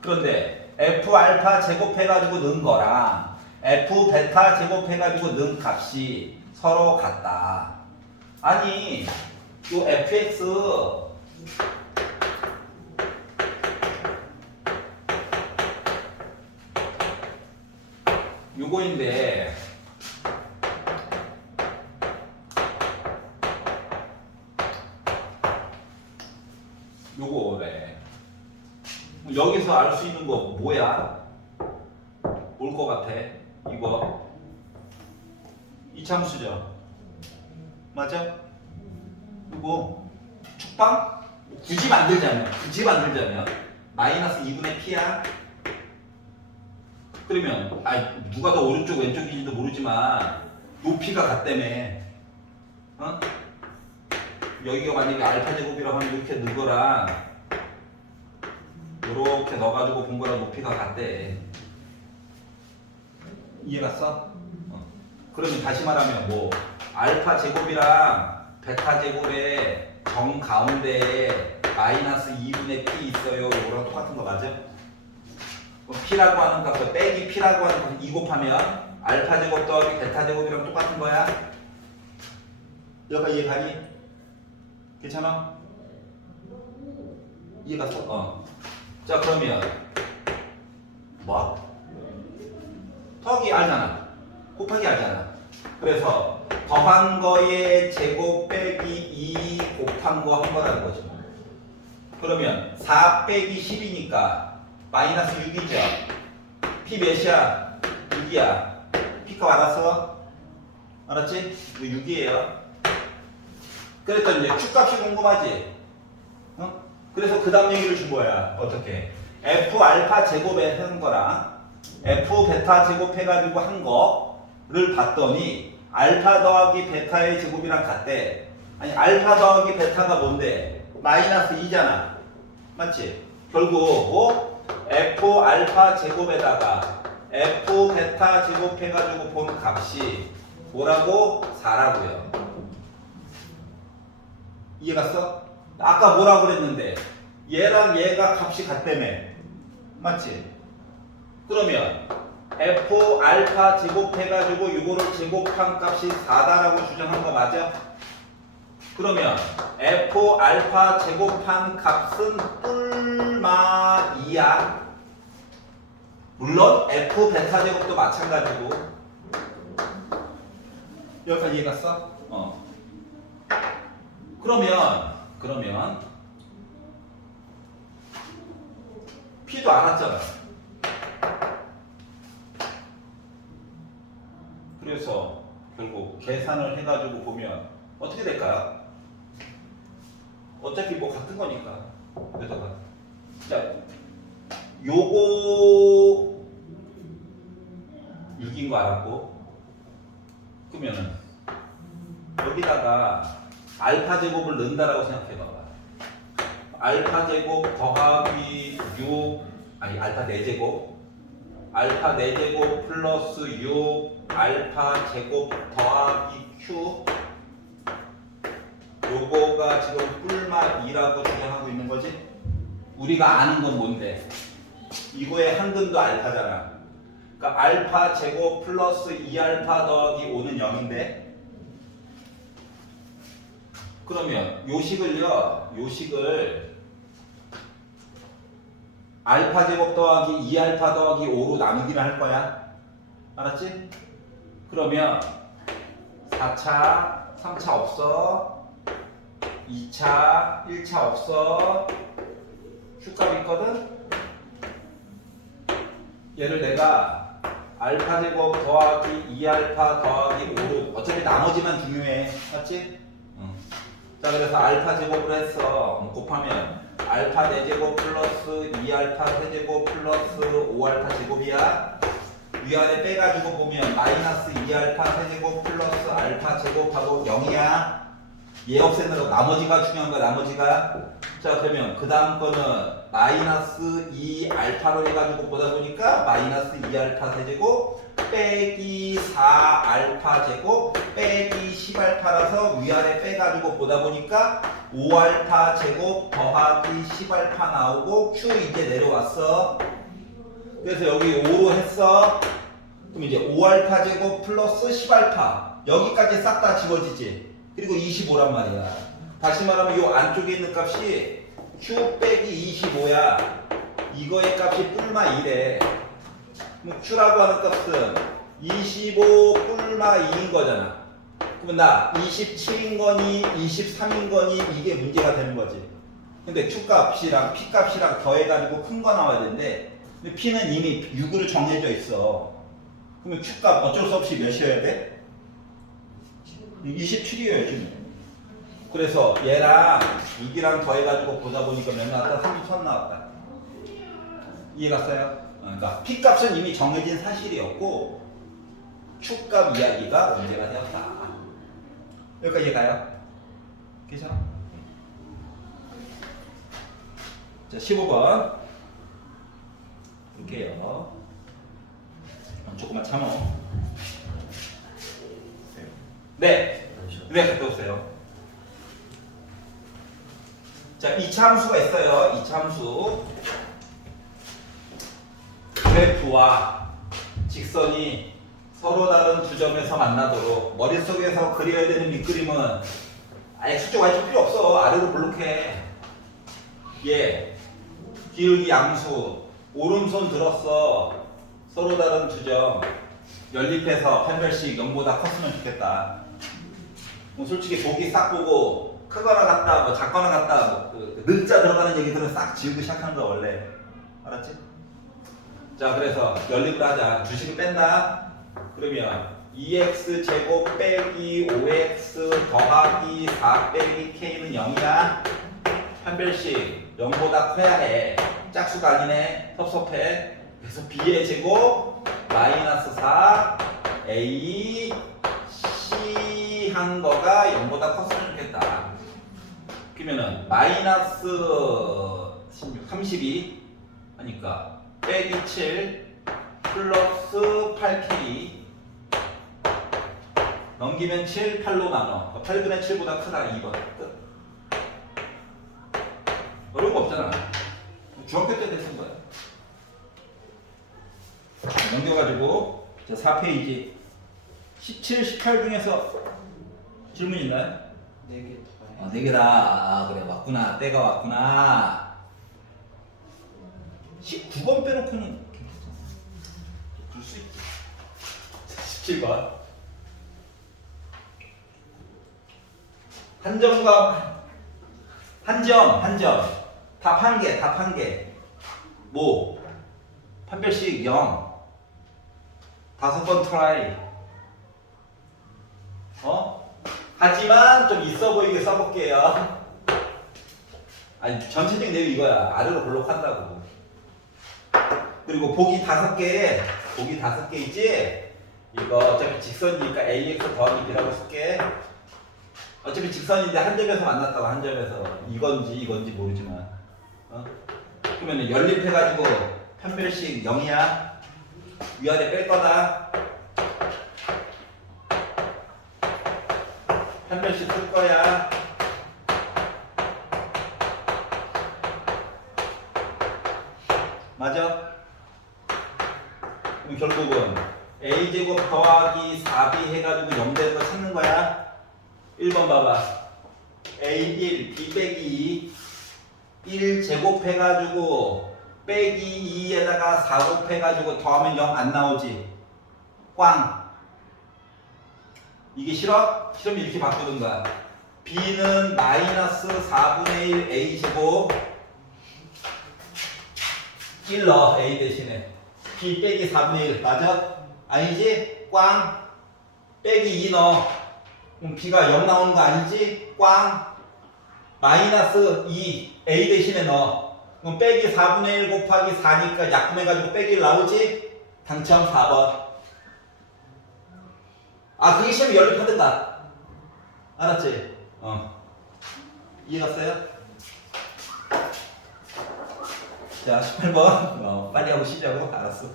그런데 f 알파 제곱해가지고 넣은 거랑 f 베타 제곱해가지고 넣은 값이 서로 같다. 아니, 요 fx 요거인데 요거래. 여기서 알 수 있는 거 뭐야? 뭘 것 같아? 이거 이참수죠. 맞아? 이거 축방? 굳이 만들자면 마이너스 2분의 p야. 그러면 누가 더 오른쪽 왼쪽인지도 모르지만 높이가 같다며. 어? 여기가 만약에 알파 제곱이라고 하면 이렇게 넣은 거랑 이렇게 넣어가지고 본 거랑 높이가 같대. 이해갔어? 그러면 다시 말하면 뭐 알파 제곱이랑 베타 제곱의 정 가운데에 마이너스 2분의 p 있어요. 이거랑 똑같은 거 맞아? p라고 하는 값을 빼기 p라고 하는 값을 2 곱하면 알파 제곱 더하기 베타 제곱이랑 똑같은 거야. 여기가 이해가니? 괜찮아? 이해갔어? 자, 그러면 뭐? 더하기 알잖아. 곱하기 알잖아. 그래서 더한 거에 제곱 빼기 2 곱한 거 한 거라는 거죠. 그러면 4 빼기 10이니까 마이너스 6이죠. p 몇이야? 6이야. p값 알았어? 알았지? 이거 6이에요. 그랬더니 이제 축값이 궁금하지? 그래서 그 다음 얘기를 준 거야. 어떻게? f 알파 제곱에 한 거랑 f 베타 제곱해가지고 한 거를 봤더니 알파 더하기 베타의 제곱이랑 같대. 아니, 알파 더하기 베타가 뭔데? 마이너스 2잖아. 맞지? 결국 뭐? f 알파 제곱에다가 f 베타 제곱해가지고 본 값이 뭐라고? 4라고요. 이해갔어? 아까 뭐라고 그랬는데 얘랑 얘가 값이 같다며. 맞지? 그러면 f 알파 제곱해가지고 이거를 제곱한 값이 4다라고 주장한 거 맞아? 그러면 f 알파 제곱한 값은 뿔마 2야. 물론 f 베타 제곱도 마찬가지고. 여기까지 이해갔어? 그러면 p도 알았잖아. 그래서 결국 계산을 해가지고 보면 어떻게 될까요? 어차피 뭐 같은 거니까. 그래서 자, 요거 6인 거 알았고, 그러면은 여기다가 알파 제곱을 넣는다라고 생각해봐봐. 알파 제곱 더하기 6, 아니 알파 4제곱, 알파 4제곱 플러스 6 알파 제곱 더하기 q, 요거가 지금 뿔마 2라고 주장하고 있는 거지? 우리가 아는 건 뭔데? 이거의 한근도 알파잖아. 그러니까 알파 제곱 플러스 2알파 더하기 5는 0인데, 그러면 요식을 알파 제곱 더하기 2알파 더하기 5로 나누기를 할 거야. 알았지? 그러면 4차, 3차 없어. 2차, 1차 없어. Q값 있거든? 얘를 내가 알파 제곱 더하기 2알파 더하기 5로 어차피 나머지만 중요해. 맞지? 응. 자 그래서 알파 제곱을 했어. 곱하면 알파 4제곱 플러스 2알파 세제곱 플러스 5알파 제곱이야. 위아래 빼가지고 보면 마이너스 2알파 세제곱 플러스 알파 제곱하고 0이야. 얘 없애느라고 나머지가 중요한 거야. 나머지가. 자 그러면 그 다음 거는 마이너스 2알파로 해가지고 보다 보니까 마이너스 2알파 세제곱 빼기 4알파 제곱 빼기 10알파라서 위아래 빼가지고 보다 보니까 5알파 제곱 더하기 10알파 나오고 Q 이제 내려왔어. 그래서 여기 5로 했어. 그럼 이제 5알파 제곱 플러스 10알파 여기까지 싹 다 지워지지. 그리고 25란 말이야. 다시 말하면 이 안쪽에 있는 값이 Q 빼기 25야. 이거의 값이 뿔마 2래. 그럼 Q라고 하는 값은 25 뿔마 2인 거잖아. 그러면 나 27인 거니 23인 거니 이게 문제가 되는 거지. 근데 Q 값이랑 P 값이랑 더해가지고 큰 거 나와야 되는데 근데 P는 이미 6으로 정해져 있어. 그러면 Q 값 어쩔 수 없이 몇이어야 돼? 27이어야지. 그래서 얘랑 6이랑 더해가지고 보다 보니까 몇 나왔다? 33 나왔다. 이해 갔어요? 그러니까 P 값은 이미 정해진 사실이었고 Q 값 이야기가 문제가 되었다. 여기까지 이해가요? 괜찮아? 자 15번 볼게요. 조금만 참어. 네. 네, 갔다 오세요. 자, 이차함수가 있어요. 이차함수. 그래프와 직선이 서로 다른 두 점에서 만나도록 머릿속에서 그려야 되는 밑그림은 X쪽, Y쪽 필요 없어. 아래로 블록해. 예. 기울기 양수. 오른손 들었어. 서로 다른 두 점. 연립해서 판별식 0보다 컸으면 좋겠다. 뭐 솔직히 보기 싹 보고 크거나 같다, 뭐 작거나 같다, 뭐 늦자 들어가는 얘기들은 싹 지우고 시작하는 거 원래. 알았지? 자, 그래서 연립을 하자. 주식을 뺀다. 그러면 2x 제곱 빼기 5x 더하기 4 빼기 k는 0이야. 판별식 0보다 커야 해. 짝수가 아니네. 섭섭해. 그래서 b의 제곱 마이너스 4 a c 한 거가 0보다 컸으면 좋겠다. 그러면은 마이너스 16, 32 하니까 빼기 7 플러스 8k 넘기면 7, 8로 나눠. 8분의 7보다 크다. 2번 끝. 어려운 거 없잖아. 중학교 때 됐은 거야. 넘겨가지고 자 4페이지 17, 18 중에서 질문 있나요? 4개 더해. 4개다. 아 그래 왔구나. 때가 왔구나. 19번 빼놓고는 괜찮아. 줄 수 있지. 17번 한 점과 한 점 답 한 개 뭐 판별식 0 5번 트라이. 하지만 좀 있어 보이게 써볼게요. 아니 전체적인 내용 이거야. 아래로 블록한다고. 그리고 보기 5개 있지? 이거 어차피 직선이니까 ax 더하기 b라고 쓸게. 어차피 직선인데 한 점에서 만났다고. 한 점에서 이건지 모르지만 그러면 연립해가지고 판별식 0이야. 위아래 뺄 거다. 판별식 쓸 거야. 맞아? 그럼 결국은 a제곱 더하기 4b 해가지고 0 되는 거 찾는 거야. 1번 봐봐. a1 b 빼기 1 제곱해가지고 빼기 2에다가 4 곱해가지고 더하면 0 안 나오지. 꽝. 이게 싫어? 싫으면 이렇게 바꾸든가. b는 마이너스 4분의 1 a 제곱 1 넣어. a 대신에 b 빼기 4분의 1 맞아? 아니지? 꽝 빼기 2 넣어. 그럼 b가 0 나오는 거 아니지? 꽝 마이너스 2 a 대신에 넣어. 그럼 빼기 4분의 1 곱하기 4니까 약분해가지고 빼기 1 나오지? 당첨 4번. 아 그게 시험에 연립하든가. 알았지? 이해갔어요? 자 18번 빨리 하고 쉬자고. 알았어.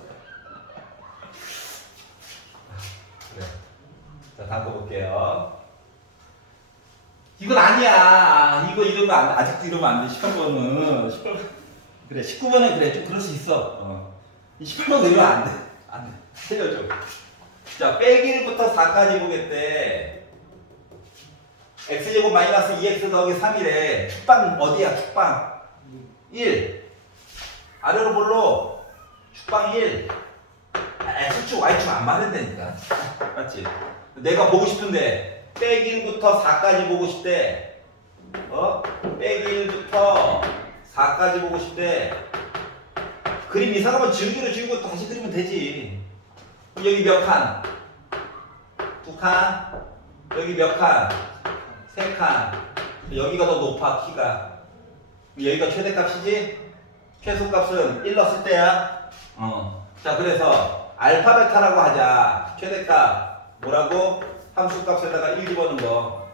그래. 자 다음 거 볼게요. 이건 아니야. 이거 이러면 안 돼. 아직도 이러면 안 돼. 18번은 18번. 그래 19번은 그래 좀 그럴 수 있어. 18번 이러면 안 돼. 안 돼. 살려줘. 자 빼기 1부터 4까지 보겠대. x제곱 마이너스 2x 더하기 3이래. 축방 어디야? 축방 1. 아래로 볼로 축방 1. x축 y축 안 맞는다니까. 맞지? 내가 보고 싶은데 빼기 1부터 4까지 보고 싶대. 빼기 1부터 4까지 보고 싶대. 그림 이상하면 지우기로 지우고 또 다시 그리면 되지. 여기 몇 칸? 2칸. 여기 몇 칸? 3칸. 여기가 더 높아 키가. 여기가 최대값이지? 최소값은 1 넣었을 때야. 자 그래서 알파 베타라고 하자. 최대값 뭐라고? 함수값에다가 1 집어넣은 거.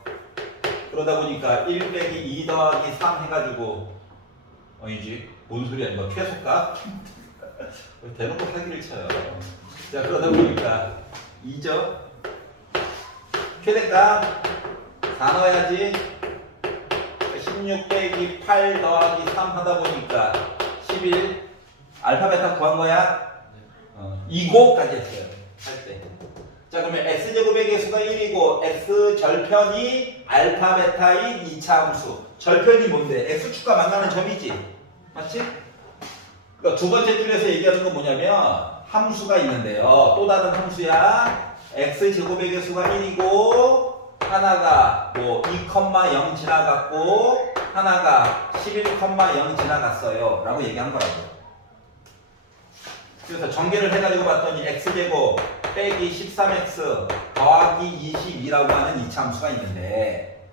그러다 보니까 1 빼기 2 더하기 3 해가지고 아니지? 뭔 소리야 이거 최소값? 대놓고 사기를 쳐요. 자 그러다 보니까 2죠? 최대값 4 넣어야지. 16 빼기 8 더하기 3 하다 보니까 11. 알파 베타 구한 거야? 이거까지 했어요. 할 때. 자 그러면 x제곱의 개수가 1이고 x 절편이 알파 베타인 2차 함수. 절편이 뭔데? x축과 만나는 점이지. 맞지? 그러니까 두 번째 줄에서 얘기하는 건 뭐냐면 함수가 있는데요. 또 다른 함수야. x제곱의 개수가 1이고 하나가 뭐 2,0 지나갔고 하나가 11,0 지나갔어요 라고 얘기한 거라고. 그래서 전개를 해가지고 봤더니 x제곱 빼기 13x 더하기 22라고 하는 2차 함수가 있는데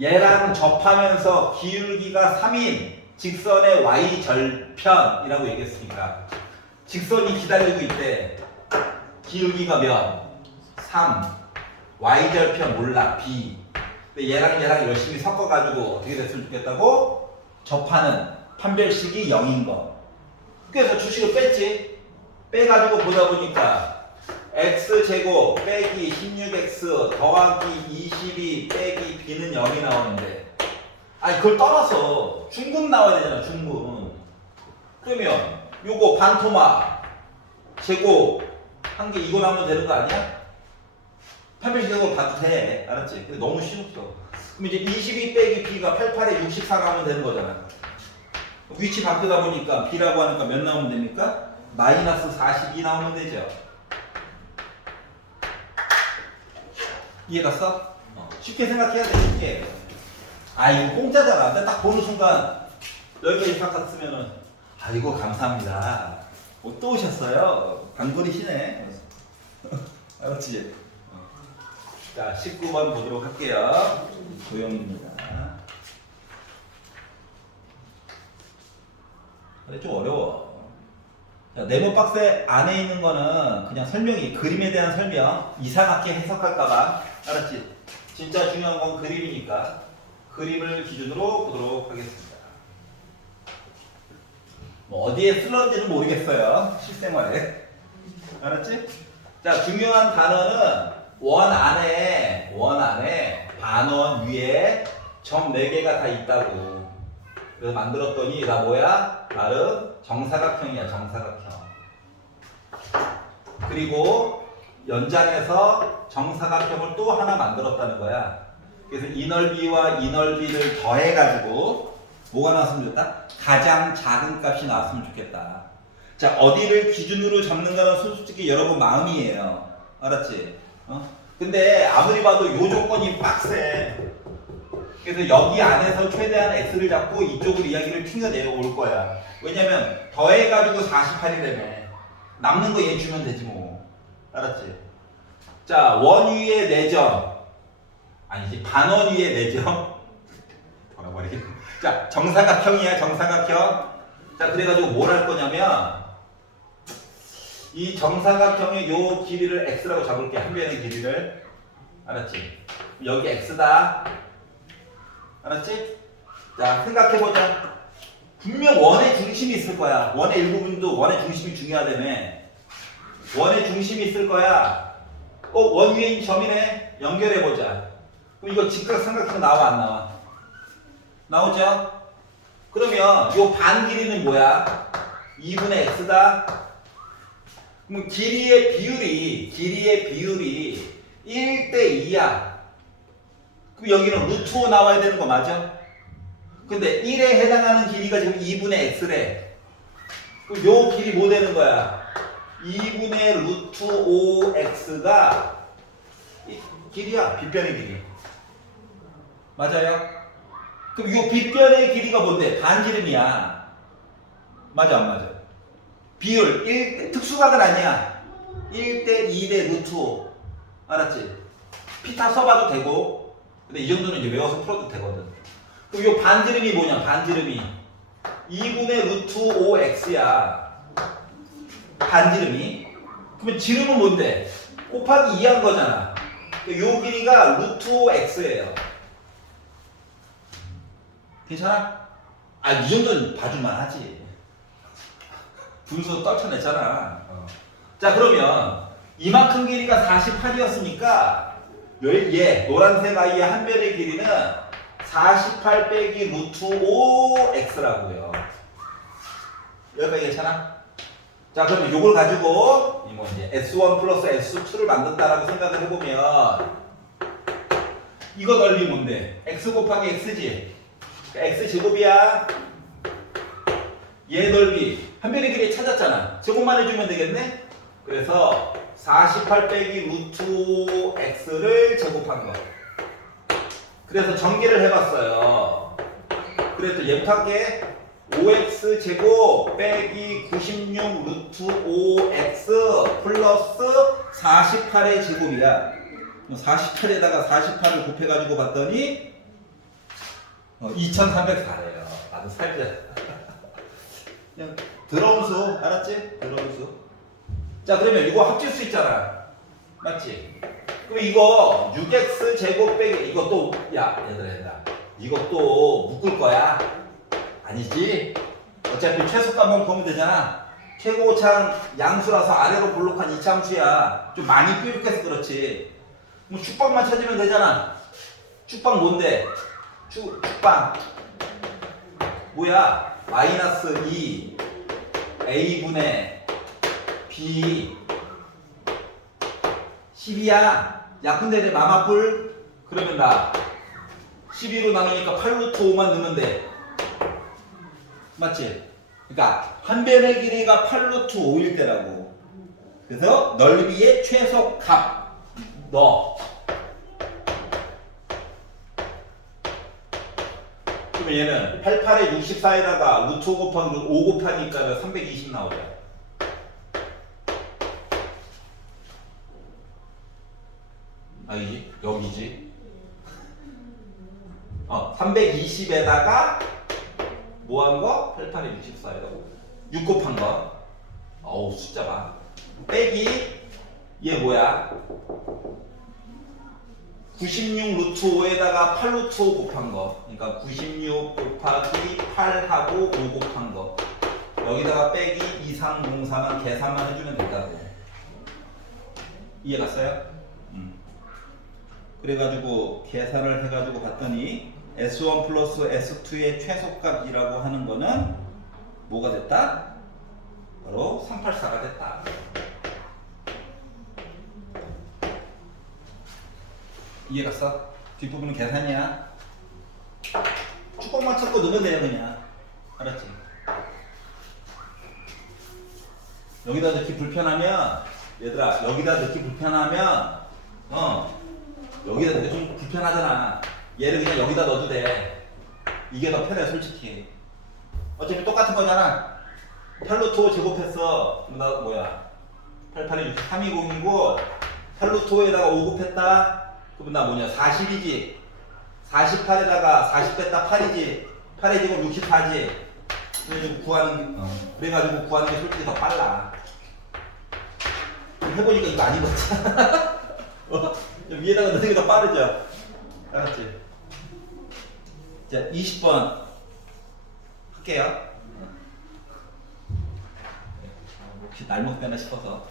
얘랑 접하면서 기울기가 3인 직선의 y절편이라고 얘기했으니까 직선이 기다리고 있대. 기울기가 몇? 3. y절편 몰라 b. 근데 얘랑 열심히 섞어가지고 어떻게 됐으면 좋겠다고? 접하는 판별식이 0인 거. 그래서 주식을 뺐지. 빼가지고 보다 보니까 x제곱 빼기 16x 더하기 22 빼기 b는 0이 나오는데 아니 그걸 떠나서 중근 나와야 되잖아. 중근. 그러면 요거 반토막 제곱 한 개 이거 나오면 되는 거 아니야? 판별식으로 봐도 돼. 알았지? 근데 너무 쉬웠어. 그럼 이제 22 빼기 b가 88에 64 나오면 되는 거잖아. 위치 바꾸다 보니까 b라고 하니까 몇 나오면 됩니까? 마이너스 42 나오면 되죠. 이해갔어? 쉽게 생각해야 돼. 쉽게. 아 이거 공짜잖아. 근데 딱 보는 순간 여기까지 바꿨으면은 아 이거 감사합니다. 또 오셨어요? 단골이시네. 알았지? 자 19번 보도록 할게요. 도형입니다. 근데 좀 어려워. 자, 네모 박스 안에 있는 거는 그냥 설명이 그림에 대한 설명. 이상하게 해석할까봐. 알았지? 진짜 중요한 건 그림이니까 그림을 기준으로 보도록 하겠습니다. 뭐 어디에 쓸런지는 모르겠어요. 실생활에. 알았지? 자 중요한 단어는 원 안에 반원 위에 점 4개가 다 있다고. 그래서 만들었더니 나 뭐야? 나름 정사각형이야. 정사각형. 그리고 연장해서 정사각형을 또 하나 만들었다는 거야. 그래서 이 넓이와 이 넓이를 더해가지고 뭐가 나왔으면 좋겠다? 가장 작은 값이 나왔으면 좋겠다. 자 어디를 기준으로 잡는가는 솔직히 여러분 마음이에요. 알았지? 근데 아무리 봐도 요 조건이 빡세. 그래서 여기 안에서 최대한 x를 잡고 이쪽으로 이야기를 튕겨내어 올 거야. 왜냐면 더해가지고 48이라며. 남는 거 얘 주면 되지 뭐. 알았지? 자, 원위의 4점. 아니지, 반원위의 4점. 돌아버리겠네. 자, 정사각형이야, 정사각형. 자, 그래가지고 뭘 할 거냐면, 이 정사각형의 요 길이를 x라고 잡을게. 한 변의 길이를. 알았지? 여기 x다. 알았지? 자, 생각해보자. 분명 원의 중심이 있을 거야. 원의 일부분도 원의 중심이 중요하다며. 원의 중심이 있을 거야. 원 위에 있는 점이네. 연결해보자. 그럼 이거 직각삼각형 나와 안 나와? 나오죠? 그러면 요 반 길이는 뭐야? 2분의 x다. 그럼 길이의 비율이 1대 2야. 그럼 여기는 루트 5 나와야 되는 거 맞아? 근데 1에 해당하는 길이가 지금 2분의 x래. 그럼 요 길이 뭐 되는 거야? 2분의 루트 5x가 이 길이야. 빗변의 길이. 맞아요? 그럼 요 빗변의 길이가 뭔데? 반지름이야. 맞아 안 맞아? 비율 1대, 특수각은 아니야. 1대 2대 루트 5. 알았지? 피타 써봐도 되고. 근데 이 정도는 이제 외워서 풀어도 되거든. 그럼 요 반지름이 뭐냐? 반지름이 2분의 루트 5x야. 반지름이. 그러면 지름은 뭔데? 곱하기 2한 거잖아. 요 길이가 루트 5x예요. 괜찮아? 아, 이 정도는 봐줄만 하지. 분수 떨쳐냈잖아. 자, 그러면 이만큼 길이가 48이었으니까 얘 노란색 아이의 한 변의 길이는 48 빼기 루트 5x라고요. 여기까지 괜찮아? 자, 그러면 요걸 가지고 뭐 이제 S1 플러스 S2를 만든다라고 생각을 해보면 이거 넓이 뭔데? x 곱하기 x지? x 제곱이야. 얘 넓이 한 변의 길이 찾았잖아. 제곱만 해주면 되겠네? 그래서 48 빼기 루트 x를 제곱한 거. 그래서 전개를 해봤어요. 그래서 얘부터 할게. 5x 제곱 빼기 96 루트 5x 플러스 48의 제곱이야. 48에다가 48을 곱해가지고 봤더니 2304래요. 나도 살짝 그냥 더러운 수 알았지? 더러운 수. 자, 그러면 이거 합칠 수 있잖아. 맞지? 그럼 이거 6x 제곱 빼기 이것도 야 얘들아 이것도 묶을 거야? 아니지? 어차피 최소값만 보면 되잖아. 최고창 양수라서 아래로 볼록한 이차함수야. 좀 많이 뾰족해서 그렇지. 뭐 축방만 찾으면 되잖아. 축방 뭔데? 축방 뭐야? 마이너스 2 a분의 b 10이야. 야, 근데 내 마마뿔 그러면 나 12로 나누니까 8루트 5만 넣으면 돼. 맞지? 그러니까 한 변의 길이가 8루트 5일 때라고. 그래서 넓이의 최소값 넣어. 그러면 얘는 88에 64에다가 루트 5 곱하기 5 곱하니까 320 나오죠. 아니지? 여기지. 320에다가 뭐 한 거? 88에 64에다가 6 곱한 거. 어우, 숫자 봐. 빼기 얘 뭐야? 96 루트 5에다가 8 루트 5 곱한 거. 그러니까 96 곱하기 8하고 5 곱한 거. 여기다가 빼기 2304만 계산만 해주면 된다고. 이해 갔어요? 그래가지고 계산을 해가지고 봤더니 S1 플러스 S2의 최소값이라고 하는 거는 뭐가 됐다? 바로 384가 됐다. 이해 갔어? 뒷부분은 계산이야. 축복만 찾고 넣으면 돼요 그냥. 알았지? 여기다 넣기 불편하면 얘들아 여기다 넣기 불편하면 여기다 넣기 좀 불편하잖아. 얘를 그냥 여기다 넣어도 돼. 이게 더 편해 솔직히. 어차피 똑같은 거잖아. 8루트 5 제곱했어. 그럼 나 뭐야? 88에 320이고 8루트 5에다가 5 곱했다. 그러면 나 뭐냐 40이지. 48에다가 40 뺐다 8이지. 8의 제곱 64지. 그래가지고 구하는 게 솔직히 더 빨라. 해보니까 이거 안 입었잖아. 위에다가 넣는 게 더 빠르죠. 알았지? 자 20번 할게요. 혹시 날못 빼나 싶어서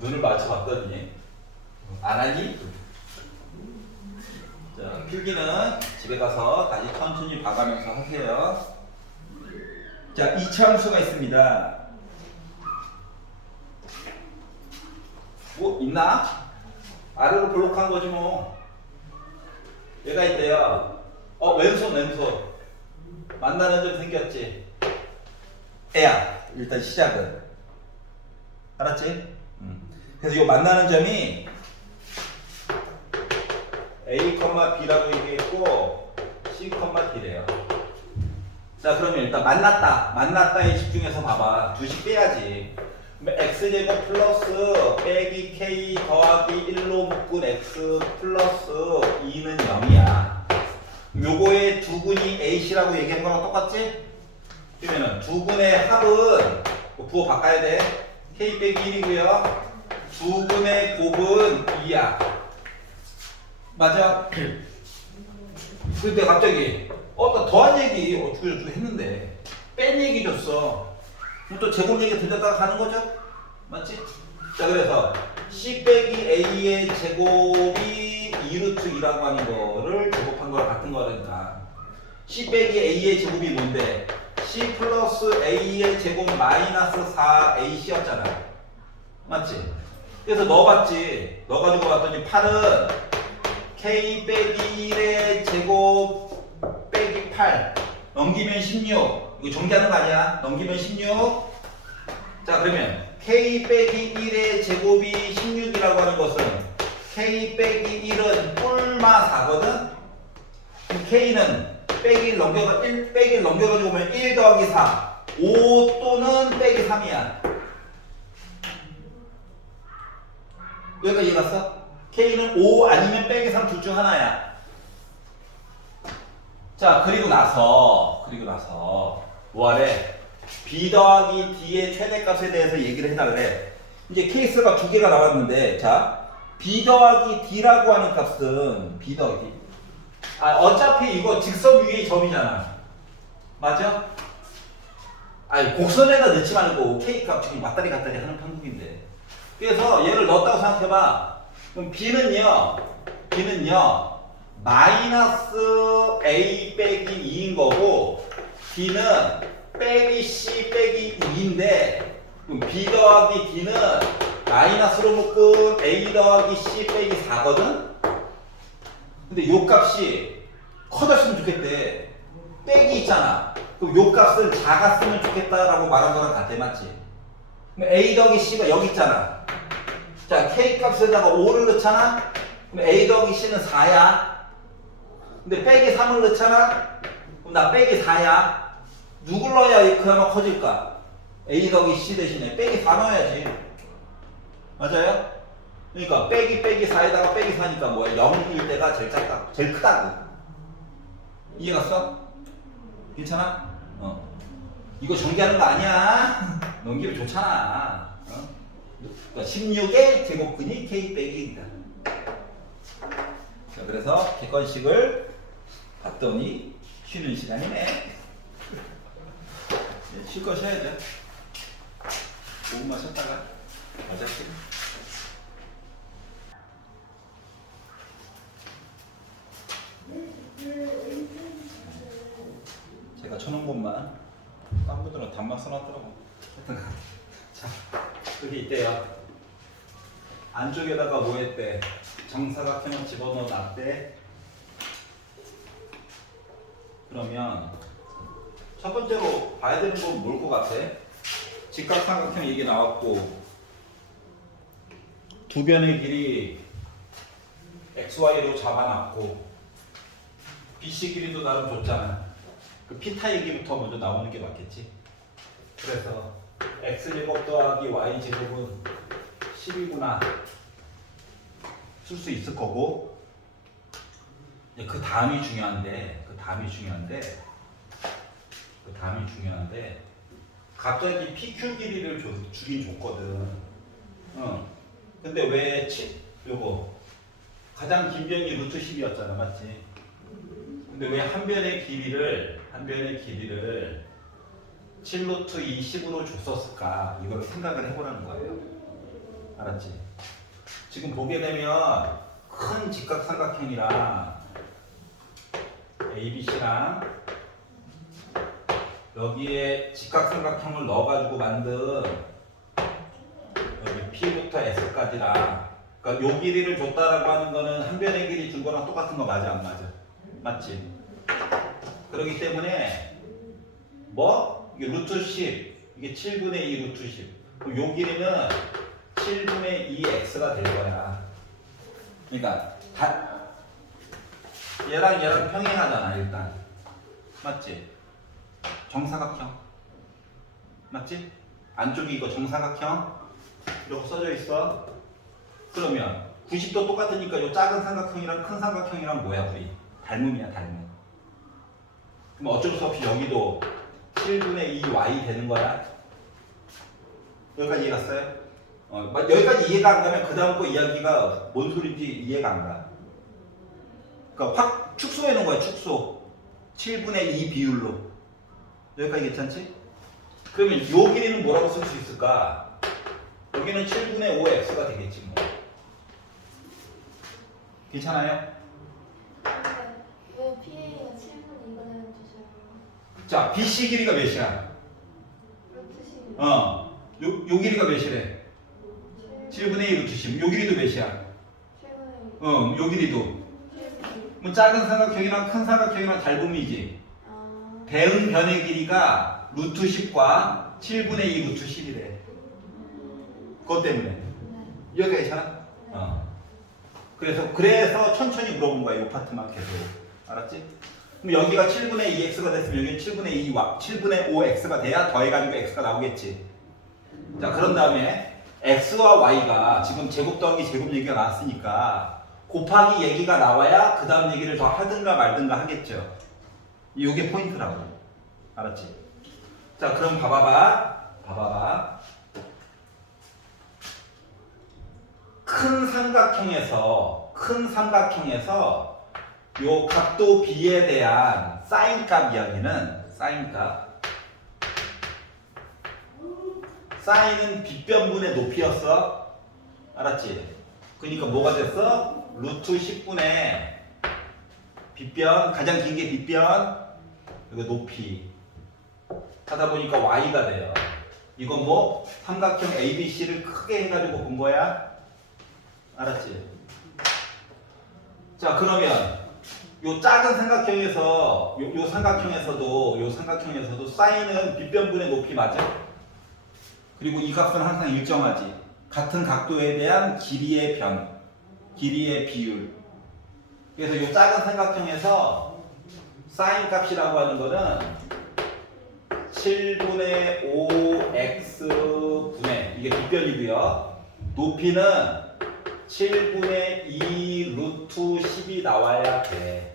눈을 맞춰봤더니 안 하니? 자 필기는 집에 가서 다시 천천히 봐가면서 하세요. 자 이차함수가 있습니다. 뭐 있나? 아래로 블록한 거지 뭐. 얘가 있대요. 왼손 만나는 점 생겼지. 애야 일단 시작은 알았지? 그래서 이 만나는 점이 A, B라고 얘기했고 C, D래요. 자 그러면 일단 만났다에 집중해서 봐봐. 2씩 빼야지. x제곱 플러스 빼기 k 더하기 1로 묶은 x 플러스 2는 0이야. 요거의 두근이 AC라고 얘기한 거랑 똑같지? 그러면은 두근의 합은 부호 바꿔야 돼. k 빼기 1이고요. 두근의 곱은 2야. 맞아? 근데 갑자기 나 더한 얘기 어쩌고 했는데 뺀 얘기 줬어. 그럼 또 제곱 얘기 들렸다가 가는 거죠? 맞지? 자 그래서 c 빼기 a의 제곱이 2루트 2라고 하는 거를 제곱한 거랑 같은 거니까 c 빼기 a의 제곱이 뭔데? c 플러스 a의 제곱 마이너스 4ac였잖아. 맞지? 그래서 넣어봤지. 넣어가지고 봤더니 8은 k 빼기 1의 제곱 빼기 8 넘기면 16. 이거 정리하는 거 아니야? 넘기면 16. 자 그러면 k 빼기 1의 제곱이 16이라고 하는 것은 k 빼기 1은 뿔마 4거든? 그럼 k는 빼기 1 넘겨가지고 보면 1 더하기 4 5 또는 빼기 3이야. 여기까지 이해갔어? k는 5 아니면 빼기 3 둘 중 하나야. 자 그리고 나서 뭐하래? b 더하기 d의 최대값에 대해서 얘기를 해라 그래. 이제 케이스가 두 개가 나왔는데 자 b 더하기 d라고 하는 값은 b 더하기 d 어차피 이거 직선 위의 점이잖아. 맞아? 아니 곡선에다 넣지 말고 k 값 지금 왔다리 갔다리 하는 판국인데 그래서 얘를 넣었다고 생각해봐. 그럼 b는요 마이너스 a 빼기 2인 거고 d는 빼기 c 빼기 2인데 그럼 b 더하기 d는 마이너스로 묶은 a 더하기 c 빼기 4거든? 근데 요 값이 커졌으면 좋겠대. 빼기 있잖아. 그럼 요 값은 작았으면 좋겠다라고 말한 거랑 같아. 맞지? 그럼 a 더하기 c가 여기 있잖아. 자 k 값에다가 5를 넣잖아? 그럼 a 더하기 c는 4야. 근데 빼기 3을 넣잖아? 그럼 나 빼기 4야. 누굴 넣어야 그나마 커질까? a 더하기 c 대신에 빼기 4 넣어야지. 맞아요? 그러니까 빼기 4에다가 빼기 4니까 뭐야? 0일 때가 제일 작다. 제일 크다고. 이해갔어? 괜찮아? 이거 전개하는 거 아니야. 넘기면 좋잖아. 그러니까 16의 제곱근이 k 빼기 1이다. 자, 그래서 객관식을 봤더니 쉬는 시간이네. 쉴 거 쉬어야죠. 5분만 쉬었다가 가자지. 제가 쳐놓은 것만 딴 분들은 답만 써놨더라고. 자, 여기 있대요. 안쪽에다가 뭐 했대? 정사각형을 집어넣어 놨대. 그러면 첫 번째로 봐야 되는 건 뭘 것 같아? 직각삼각형 얘기 나왔고 두 변의 길이 XY로 잡아놨고 BC 길이도 나름 줬잖아. 그 피타 얘기부터 먼저 나오는 게 맞겠지. 그래서 x제곱 더하기 y제곱은 10이구나 쓸 수 있을 거고 이제 그 다음이 중요한데 갑자기 PQ 길이를 주긴 줬거든. 근데 왜 요거 가장 긴 변이 루트 10이었잖아, 맞지? 근데 왜 한 변의 길이를 7루트 2 10으로 줬었을까? 이걸 생각을 해보라는 거예요. 알았지? 지금 보게 되면 큰 직각삼각형이랑 ABC랑 여기에 직각삼각형을 넣어가지고 만든 여기 P부터 S까지랑 그러니까 요 길이를 줬다라고 하는 거는 한 변의 길이 준 거랑 똑같은 거 맞아 안 맞아? 맞지? 그렇기 때문에 뭐? 이게 루트 10 이게 7분의 2 루트 10 그럼 요 길이는 7분의 2x가 될 거야. 그러니까 얘랑 평행하잖아 일단. 맞지? 정사각형. 맞지? 안쪽이 이거 정사각형 이렇게 써져 있어. 그러면 90도 똑같으니까 요 작은 삼각형이랑 큰 삼각형이랑 뭐야 우리? 닮음이야 닮음. 그럼 어쩔 수 없이 여기도 7분의 2y 되는 거야. 여기까지 이해 갔어요? 여기까지 이해가 안 가면 그 다음 거 이야기가 뭔 소리인지 이해가 안 가. 그러니까 확 축소해 놓은 거야 축소. 7분의 2 비율로. 여기까지 괜찮지? 그러면 요 길이는 뭐라고 쓸 수 있을까? 여기는 7분의 5x가 되겠지 뭐. 괜찮아요? 근데 왜 PA가 7분 2가 되는 뜻이에요? 자, BC 길이가 몇이야? 루트 10. 요 길이가 몇이래? 7분의 2 루트 10. 요 길이도 몇이야? 7분의 2. 요 길이도. 7분의 2. 뭐 작은 삼각형이랑 큰 삼각형이랑 닮음이지. 대응 변의 길이가 루트 10과 7분의 2 루트 10이래. 그것 때문에. 네. 여기가 괜찮아? 그래서 천천히 물어본 거야. 이 파트만 계속. 알았지? 그럼 여기가 7분의 2x가 됐으면 여기는 7분의 5x가 돼야 더해가지고 x가 나오겠지. 자, 그런 다음에 x와 y가 지금 제곱 더하기 제곱 얘기가 나왔으니까 곱하기 얘기가 나와야 그 다음 얘기를 더 하든가 말든가 하겠죠. 이게 포인트라고. 알았지? 자, 그럼 봐봐봐. 큰 삼각형에서 요 각도 B에 대한 사인값 이야기는 사인은 빗변분의 높이였어. 알았지? 그러니까 뭐가 됐어? 루트 10분의 빗변, 가장 긴 게 빗변, 이거 높이 하다 보니까 y가 돼요. 이건 뭐 삼각형 ABC를 크게 해가지고 본 거야. 알았지? 자, 그러면 요 작은 삼각형에서 요 삼각형에서도 사인은 빗변분의 높이 맞아? 그리고 이 값은 항상 일정하지. 같은 각도에 대한 길이의 비율. 그래서 이 작은 삼각형에서 사인 값이라고 하는 거는 7분의 5x분의 이게 빗변이고요. 높이는 7분의 2 루트 10이 나와야 돼.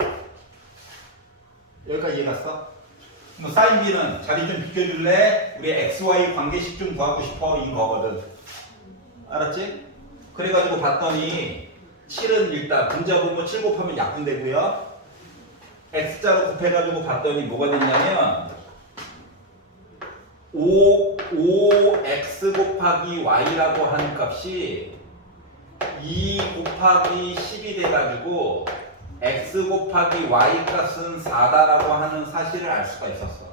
여기까지 이해 갔어? 그럼 사인 B는 자리 좀 비켜줄래? 우리 XY 관계식 좀 구하고 싶어 이거거든. 알았지? 그래가지고 봤더니 7은 일단 분자 보면 7 곱하면 약분되고요. X자로 곱해가지고 봤더니 뭐가 됐냐면 5x 곱하기 y라고 하는 값이 2 곱하기 10이 돼가지고 x 곱하기 y 값은 4다라고 하는 사실을 알 수가 있었어.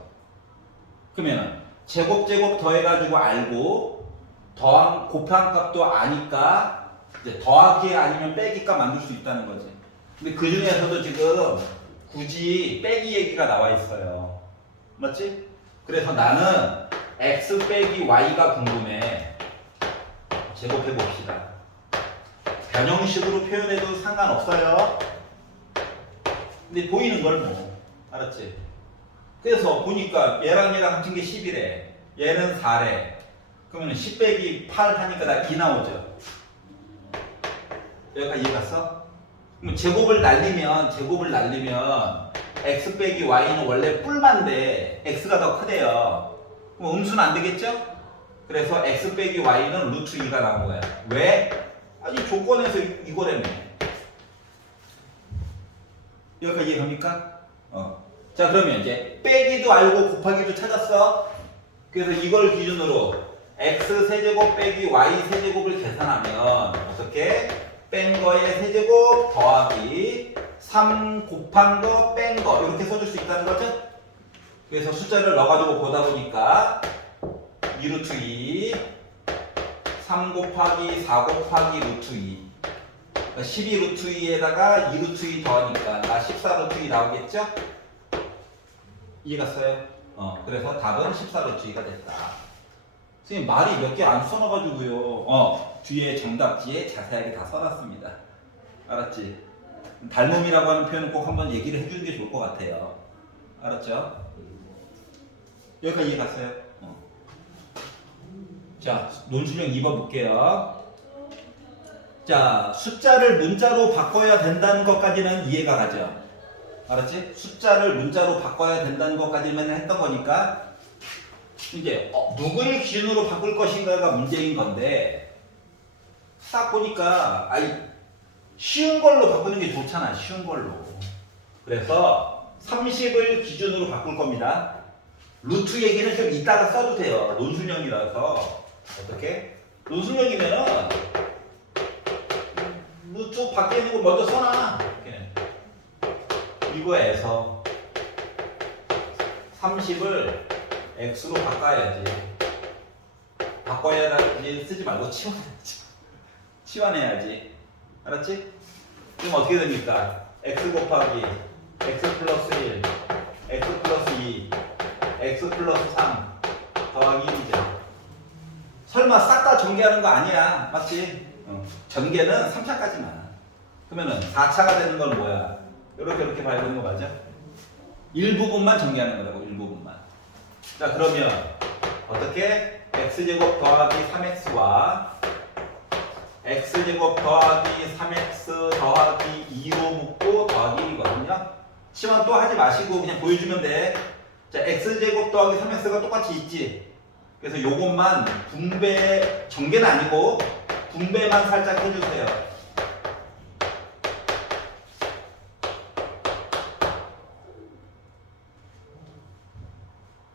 그러면 제곱 더해가지고 알고 곱한 값도 아니까 이제 더하기 아니면 빼기 값 만들 수 있다는 거지. 근데 그 중에서도 지금 굳이 빼기 얘기가 나와 있어요. 맞지? 그래서 나는 x 빼기 y가 궁금해. 제곱해 봅시다. 변형식으로 표현해도 상관없어요. 근데 보이는 걸 뭐. 알았지? 그래서 보니까 얘랑 합친 게 10이래. 얘는 4래. 그러면 10 빼기 8 하니까 나 2 나오죠. 여기까지 이해 갔어? 그럼 제곱을 날리면 x 빼기 y는 원래 뿔만데 x가 더 크대요. 그럼 음수는 안 되겠죠? 그래서 x 빼기 y는 루트 2가 나온 거야. 왜? 아니 조건에서 이거라며. 여기까지 이해갑니까? 자 그러면 이제 빼기도 알고 곱하기도 찾았어. 그래서 이걸 기준으로 x 세제곱 빼기 y 세제곱을 계산하면 어떻게? 뺀 거의 세제곱 더하기 3 곱한 거 뺀 거 이렇게 써줄 수 있다는 거죠? 그래서 숫자를 넣어가지고 보다 보니까 2루트 2 3 곱하기 4 곱하기 루트 2 그러니까 12루트 2에다가 2루트 2 더하니까 나 14루트 2 나오겠죠? 이해갔어요? 그래서 답은 14루트 2가 됐다. 선생님 말이 몇 개 안 써놔가지고요. 뒤에 정답지에 자세하게 다 써놨습니다. 알았지? 닮음이라고 하는 표현은 꼭 한번 얘기를 해주는 게 좋을 것 같아요. 알았죠? 여기까지 이해 갔어요? 자, 논술형 2번 볼게요. 자, 숫자를 문자로 바꿔야 된다는 것까지는 이해가 가죠. 알았지? 숫자를 문자로 바꿔야 된다는 것까지만 했던 거니까 이제 누구를 기준으로 바꿀 것인가가 문제인 건데 딱 보니까 쉬운 걸로 바꾸는 게 좋잖아. 쉬운 걸로. 그래서 30을 기준으로 바꿀 겁니다. 루트 얘기는 좀 이따가 써도 돼요. 논술형이라서. 어떻게? 논술형이면은 루트 밖에 있는 거 먼저 써놔. 이거에서 30을 x로 바꿔야지. 바꿔야지 쓰지 말고 치워내야지. 치워내야지. 알았지? 그럼 어떻게 됩니까? x 곱하기 x 플러스 1 x 플러스 2 x 플러스 3 더하기 1이죠. 설마 싹 다 전개하는 거 아니야. 맞지? 전개는 3차까지만. 그러면은 4차가 되는 건 뭐야? 이렇게 봐야 되는 거 맞아? 일부분만 전개하는 거라고. 일부분만. 자 그러면 어떻게? x제곱 더하기 3x와 x제곱 더하기 3x 더하기 2로 묶고 더하기 1이거든요. 치환 또 하지 마시고 그냥 보여주면 돼. 자 x제곱 더하기 3x가 똑같이 있지. 그래서 요것만 분배, 전개는 아니고 분배만 살짝 해주세요.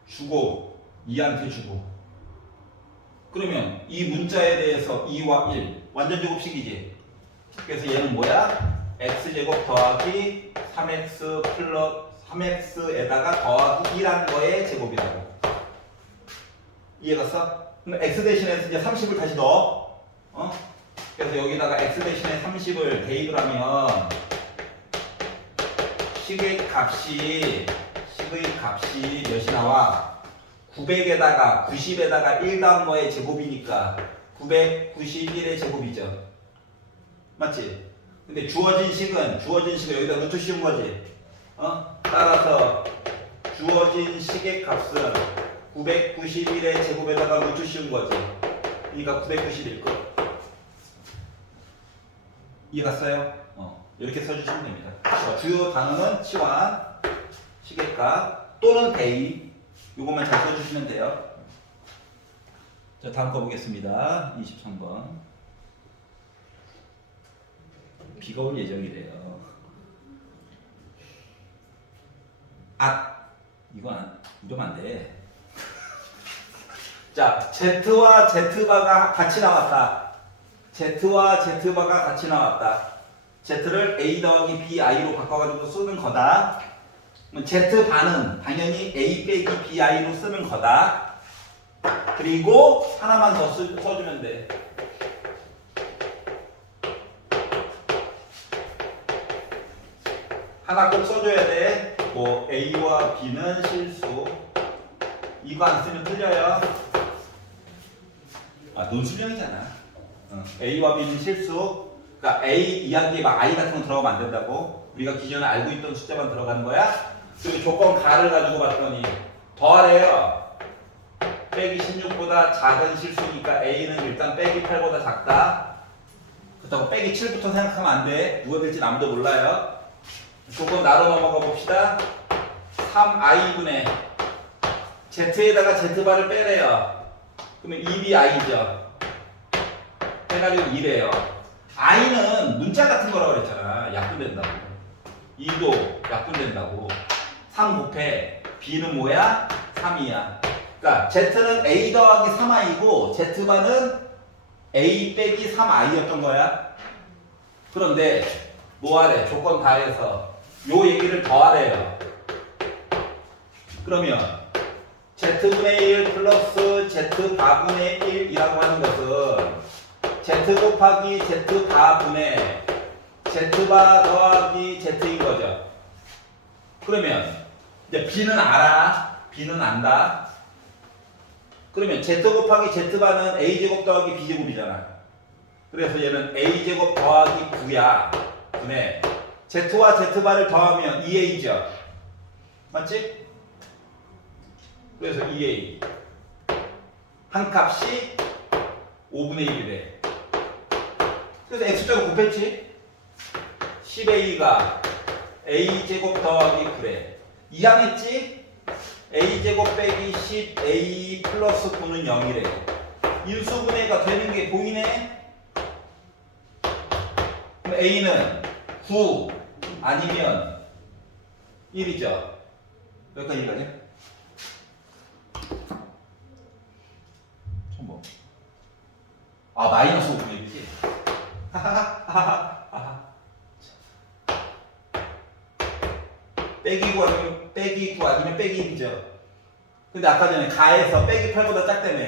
주고 2한테 주고 그러면 이 문자에 대해서 2와 1 완전 제곱식이지. 그래서 얘는 뭐야? x제곱 더하기 3x 플러스 3x에다가 더하기 1한 거의 제곱이라고. 이해갔어? 그럼 x 대신에 이제 30을 다시 넣어. 그래서 여기다가 x 대신에 30을 대입을 하면 식의 값이 몇이 나와? 900에다가 90에다가 1 더한 거의 제곱이니까 991의 제곱이죠. 맞지? 근데 주어진 식은 여기다 루트 씌운 거지. 따라서 주어진 식의 값은 991의 제곱에다가 루트 씌운 거지. 그러니까 991 거. 이해갔어요? 이렇게 써주시면 됩니다. 주요 단어는 치환, 시계값 또는 대입. 요것만 잘 써주시면 돼요. 자, 다음 거 보겠습니다. 23번. 비가 올 예정이래요. 이러면 안 돼. 자, Z와 Z바가 같이 나왔다. Z와 Z바가 같이 나왔다. Z를 A 더하기 BI로 바꿔가지고 쓰는 거다. Z반은 당연히 A 빼기 BI로 쓰는 거다. 그리고 하나만 더 써주면 돼. 하나 꼭 써줘야 돼. 뭐 A와 B는 실수. 이거 안 쓰면 틀려요. 논술형이잖아. A와 B는 실수. 그러니까 A 이야기에 막 I 같은 거 들어가면 안 된다고. 우리가 기존에 알고 있던 숫자만 들어가는 거야. 그리고 조건 가를 가지고 봤더니 더하래요. 빼기 16보다 작은 실수니까 A는 일단 빼기 8보다 작다. 그렇다고 빼기 7부터 생각하면 안 돼. 누가 될지 아무도 몰라요. 조금 나로 넘어가 봅시다. 3i분의 z에다가 z바를 빼래요. 그러면 2bi죠. 해가지고 2래요. i는 문자 같은 거라고 그랬잖아. 약분된다고. 2도 약분된다고. 3 곱해 b는 뭐야? 3이야. 그러니까 z는 a 더하기 3i고 z바는 a 빼기 3i였던 거야. 그런데 뭐하래? 조건 다해서 요 얘기를 더하래요. 그러면 z분의 1 플러스 z바분의 1이라고 하는 것은 z 곱하기 z바분의 z바 더하기 z인 거죠. 그러면 이제 b는 알아. b는 안다. 그러면 z 곱하기 z바는 a제곱 더하기 b제곱이잖아. 그래서 얘는 a제곱 더하기 9야. 분의 z와 z바를 더하면 2a죠. 맞지? 그래서 2a 한 값이 5분의 1이래. 그래서 x제곱 곱했지? 10a가 a제곱 더하기 9래. 이항했지? a제곱 빼기 10a 플러스 9는 0이래. 인수분해가 되는 게 보이네? 그럼 a는 9 아니면 1이죠. 여기까지 이해가냐? 뭐? 아 마이너스 5분의 1이지? 빼기 9 아니면 빼기 9 아니면 빼기 1이죠. 근데 아까 전에 가에서 빼기 8보다 작다며.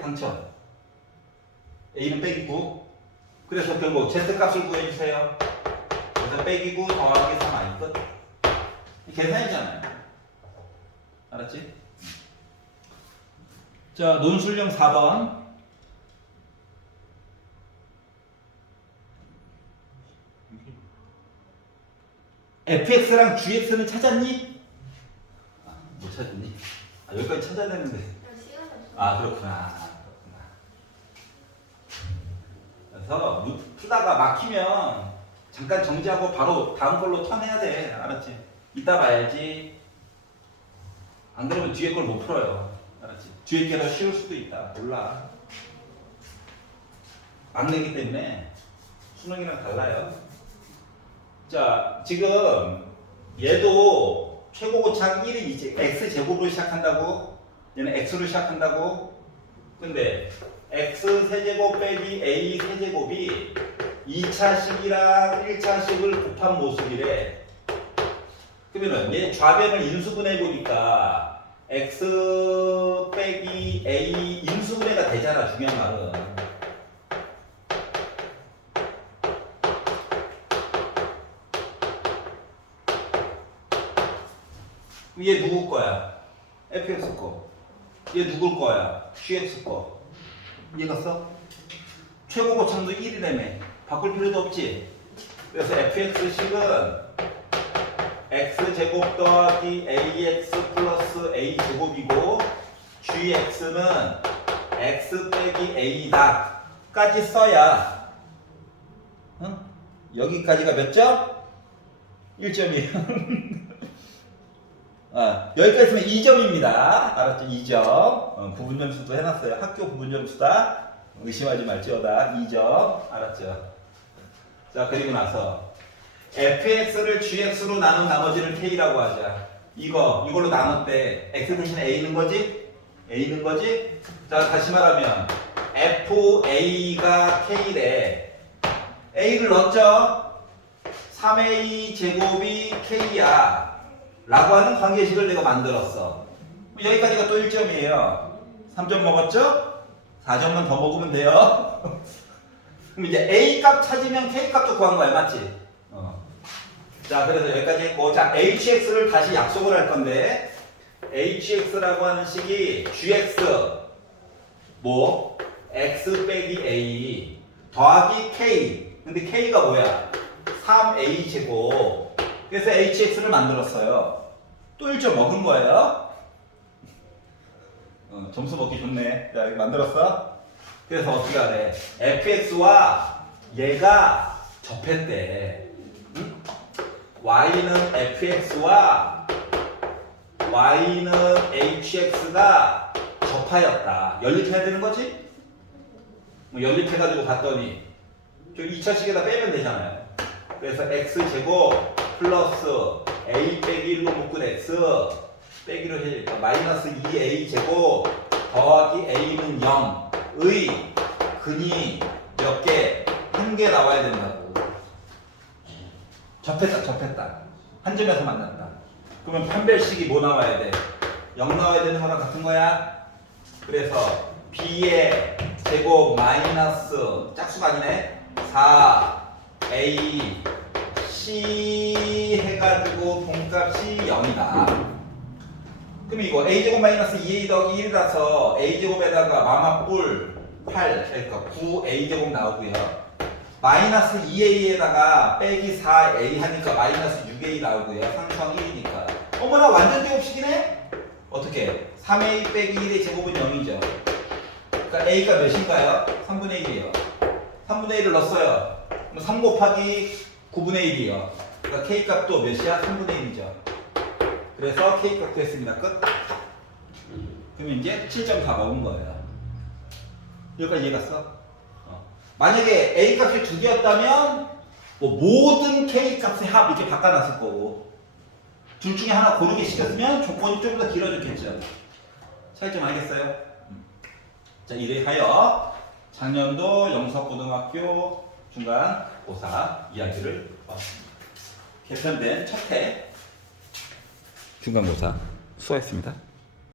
당첨. A는 빼기 9. 그래서 결국 Z 값을 구해주세요. 그래서 빼기 9 더하기 3 아니거든. 계산이잖아요. 알았지? 자, 논술형 4번. fx랑 gx는 찾았니? 못 찾았니? 여기까지 찾아야 되는데. 시간이 없어. 아, 그렇구나. 그래서 풀다가 막히면 잠깐 정지하고 바로 다음 걸로 턴해야 돼. 알았지? 이따 봐야지. 안 그러면 뒤에 걸 못 풀어요. 알았지? 뒤에 게 더 쉬울 수도 있다. 몰라. 안 내기 때문에 수능이랑 달라요. 자, 지금 얘도 최고고착 1이 이제 x제곱으로 시작한다고? 얘는 x로 시작한다고? 근데 x 세제곱 빼기 a 세제곱이 2차식이랑 1차식을 곱한 모습이래. 그러면은 얘 좌변을 인수분해 보니까 x 빼기 a 인수분해가 되잖아. 중요한 말은. 얘 누구 거야? fx 거. 얘 누굴 거야? gx 거. 이해갔어? 최고고창도 1이라며. 바꿀 필요도 없지. 그래서 fx식은 x제곱 더하기 ax 플러스 a제곱이고 gx는 x 빼기 a다 까지 써야 응? 여기까지가 몇 점? 1점이에요. 여기까지 있으면 2점입니다. 알았죠? 2점. 부분점수도 해놨어요. 학교 부분점수다. 의심하지 말지어다. 2점. 알았죠? 자, 그리고 나서 fx를 gx로 나눈 나머지를 k라고 하자. 이걸로 나눌 때 x 대신 a는 거지? a는 거지? 자, 다시 말하면 fa가 k래. a를 넣었죠? 3a 제곱이 k야. 라고 하는 관계식을 내가 만들었어. 여기까지가 또 1점이에요. 3점 먹었죠? 4점만 더 먹으면 돼요. 그럼 이제 A 값 찾으면 K 값도 구한 거야. 맞지? 자, 그래서 여기까지 했고, 자, HX를 다시 약속을 할 건데, HX라고 하는 식이 GX, 뭐, X 빼기 A, 더하기 K. 근데 K가 뭐야? 3A 제곱. 그래서 HX를 만들었어요. 또 1점 먹은 거예요. 점수 먹기 좋네. 자, 이거 만들었어? 그래서 어떻게 하래? fx와 얘가 접했대. 응? y는 fx와 y는 hx가 접하였다. 연립해야 되는 거지? 뭐 연립해가지고 봤더니 저 2차식에다 빼면 되잖아요. 그래서 x제곱 플러스 a 빼기 1로 묶은 x 빼기로 해야겠다. 마이너스 2a 제곱 더하기 a는 0의 근이 몇 개? 한 개 나와야 된다고. 접했다. 한 점에서 만났다. 그러면 판별식이 뭐 나와야 돼? 0 나와야 되는 거랑 같은 거야. 그래서 b의 제곱 마이너스 짝수가 아니네. 4a c 해가지고 동값이 0이다. 그럼 이거 a제곱 마이너스 2a 더하기 1이라서 a제곱에다가 마마뿔 8, 그러니까 9a제곱 나오고요. 마이너스 2a에다가 빼기 4a 하니까 마이너스 6a 나오고요. 상수항 1이니까. 어머나 완전 제곱식이네? 어떻게? 3a 빼기 1의 제곱은 0이죠. 그러니까 a가 몇인가요? 3분의 1이에요. 3분의 1을 넣었어요. 그럼 3 곱하기 9분의 1이에요. 그러니까 k 값도 몇이야? 3분의 1이죠. 그래서 k 값 구했습니다. 끝. 그럼 이제 7점 다 먹은 거예요. 여기까지 이해갔어? 만약에 a 값이 2개였다면 뭐 모든 k 값의 합 이렇게 바꿔놨을 거고 둘 중에 하나 고르게 시켰으면 조건이 좀 더 길어졌겠죠. 차이점 알겠어요? 자, 이래하여 작년도 영석고등학교 중간고사 이야기를 봤습니다. 개편된 첫 해 중간고사 수고했습니다.